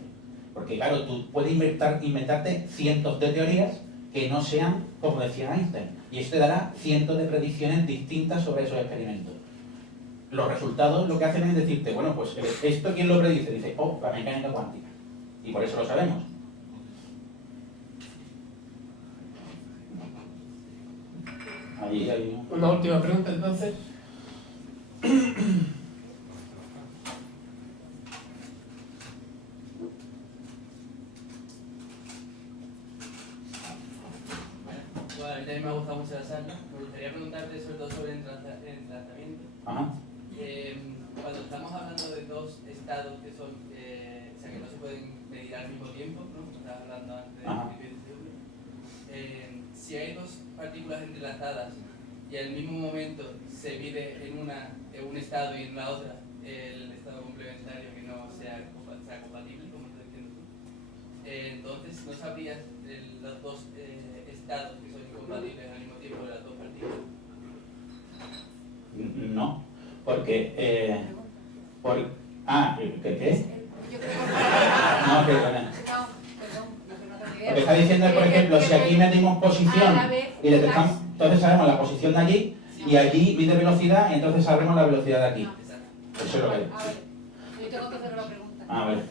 Porque claro, tú puedes inventarte cientos de teorías que no sean como decía Einstein. Y esto te dará cientos de predicciones distintas sobre esos experimentos. Los resultados lo que hacen es decirte, bueno, pues esto ¿quién lo predice? Dice, oh, la mecánica cuántica. Y por eso lo sabemos. Ahí hay una última pregunta entonces. Bueno, a mí también me ha gustado mucho la charla. Me gustaría preguntarte sobre todo sobre el tratamiento. Ajá. Cuando estamos hablando de dos estados que son, o sea, que no se pueden medir al mismo tiempo, ¿no? Como estabas hablando antes del principio, si hay dos partículas entrelazadas y al mismo momento se mide en un estado y en la otra el estado complementario que no sea compatible, como estás diciendo tú, entonces no sabrías los dos estados que son incompatibles al mismo tiempo de las dos partículas. No, porque... ¿qué? No, perdona. Lo que está diciendo es, por ejemplo, si aquí medimos posición y detectamos, entonces sabemos la posición de allí y allí mide velocidad y entonces sabremos la velocidad de aquí. Eso es lo que hay. A ver, yo tengo que hacer una pregunta. A ver.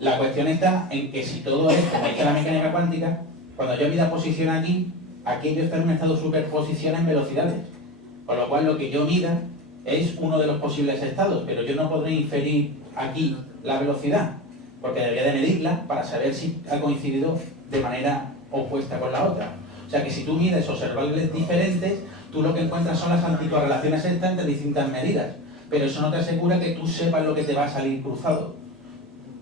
La cuestión está en que si todo es como dice la mecánica cuántica, cuando yo mida posición aquí, aquello está en un estado de superposición en velocidades. Con lo cual lo que yo mida es uno de los posibles estados, pero yo no podré inferir aquí la velocidad, porque debería de medirla para saber si ha coincidido de manera opuesta con la otra. O sea que si tú mides observables diferentes, tú lo que encuentras son las anticorrelaciones estas entre distintas medidas. Pero eso no te asegura que tú sepas lo que te va a salir cruzado.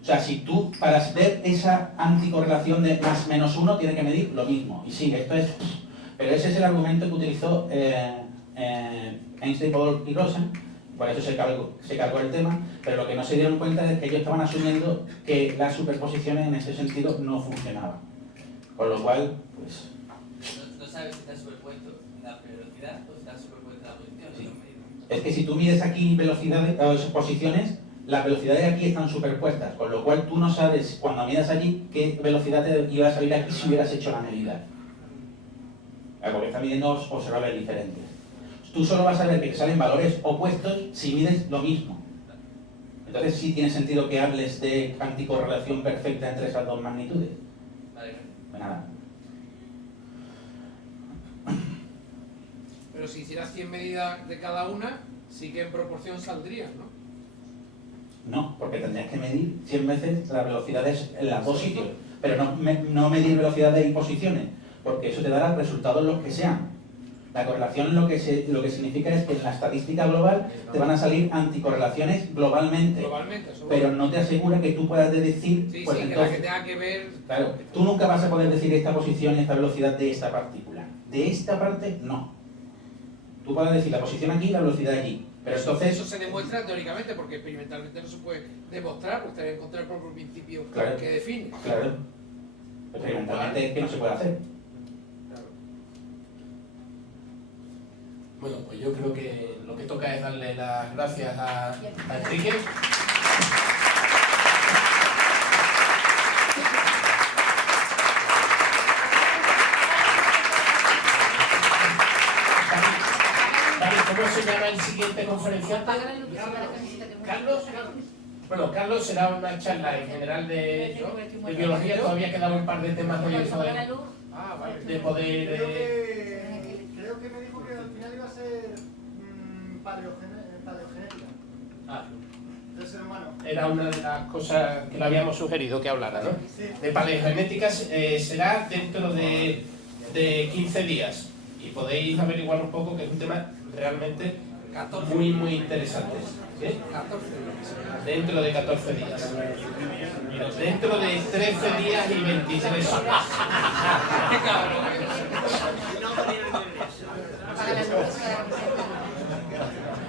O sea, si tú, para ver esa anticorrelación de más menos 1, tienes que medir lo mismo. Y sí, esto es... Pero ese es el argumento que utilizó Einstein, Podolsky y Rosen. Por eso se cargó el tema, pero lo que no se dieron cuenta es que ellos estaban asumiendo que las superposiciones en ese sentido no funcionaban. Con lo cual, pues... No sabes si está superpuesto la velocidad o si está superpuesta la posición. Sí. Es que si tú mides aquí velocidades o posiciones, las velocidades aquí están superpuestas, con lo cual tú no sabes, cuando midas allí, qué velocidad te iba a salir aquí si hubieras hecho la medida. Porque estás midiendo observables diferentes. Tú solo vas a ver que te salen valores opuestos si mides lo mismo. Entonces sí tiene sentido que hables de anticorrelación perfecta entre esas dos magnitudes. Vale. De nada. Pero si hicieras 100 medidas de cada una, sí que en proporción saldrían, ¿no? No, porque tendrías que medir 100 veces las velocidades en los dos sitios. Pero no medir velocidades y posiciones, porque eso te dará resultados los que sean. La correlación lo que significa es que en la estadística global te van a salir anticorrelaciones globalmente, pero no te asegura que tú puedas decir... Sí, pues sí, entonces, que la que tenga que ver... Claro, tú nunca vas a poder decir esta posición y esta velocidad de esta partícula. De esta parte, no. Tú puedes decir la posición aquí y la velocidad allí. Pero entonces... Eso se demuestra teóricamente, porque experimentalmente no se puede demostrar, pues tener que encontrar el propio principio Claro, que define. Claro. Experimentalmente es que no se puede hacer. Bueno, pues yo creo que lo que toca es darle las gracias a Enrique. ¿Cómo se llama el siguiente conferenciante? Carlos. Bueno, Carlos será una charla en general de biología. Todavía quedan un par de temas hoy de poder... Creo que me dijo que al final iba a ser paleogenética. Del ser humano. Era una de las cosas que le habíamos sugerido que hablara, ¿no? Sí. De paleogenética será dentro de 15 días. Y podéis averiguar un poco, que es un tema realmente muy, muy interesante. ¿Sí? Dentro de 14 días. Dentro de 13 días y 23 horas.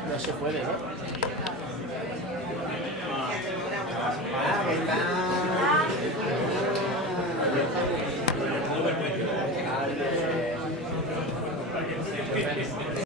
No se puede, ¿no?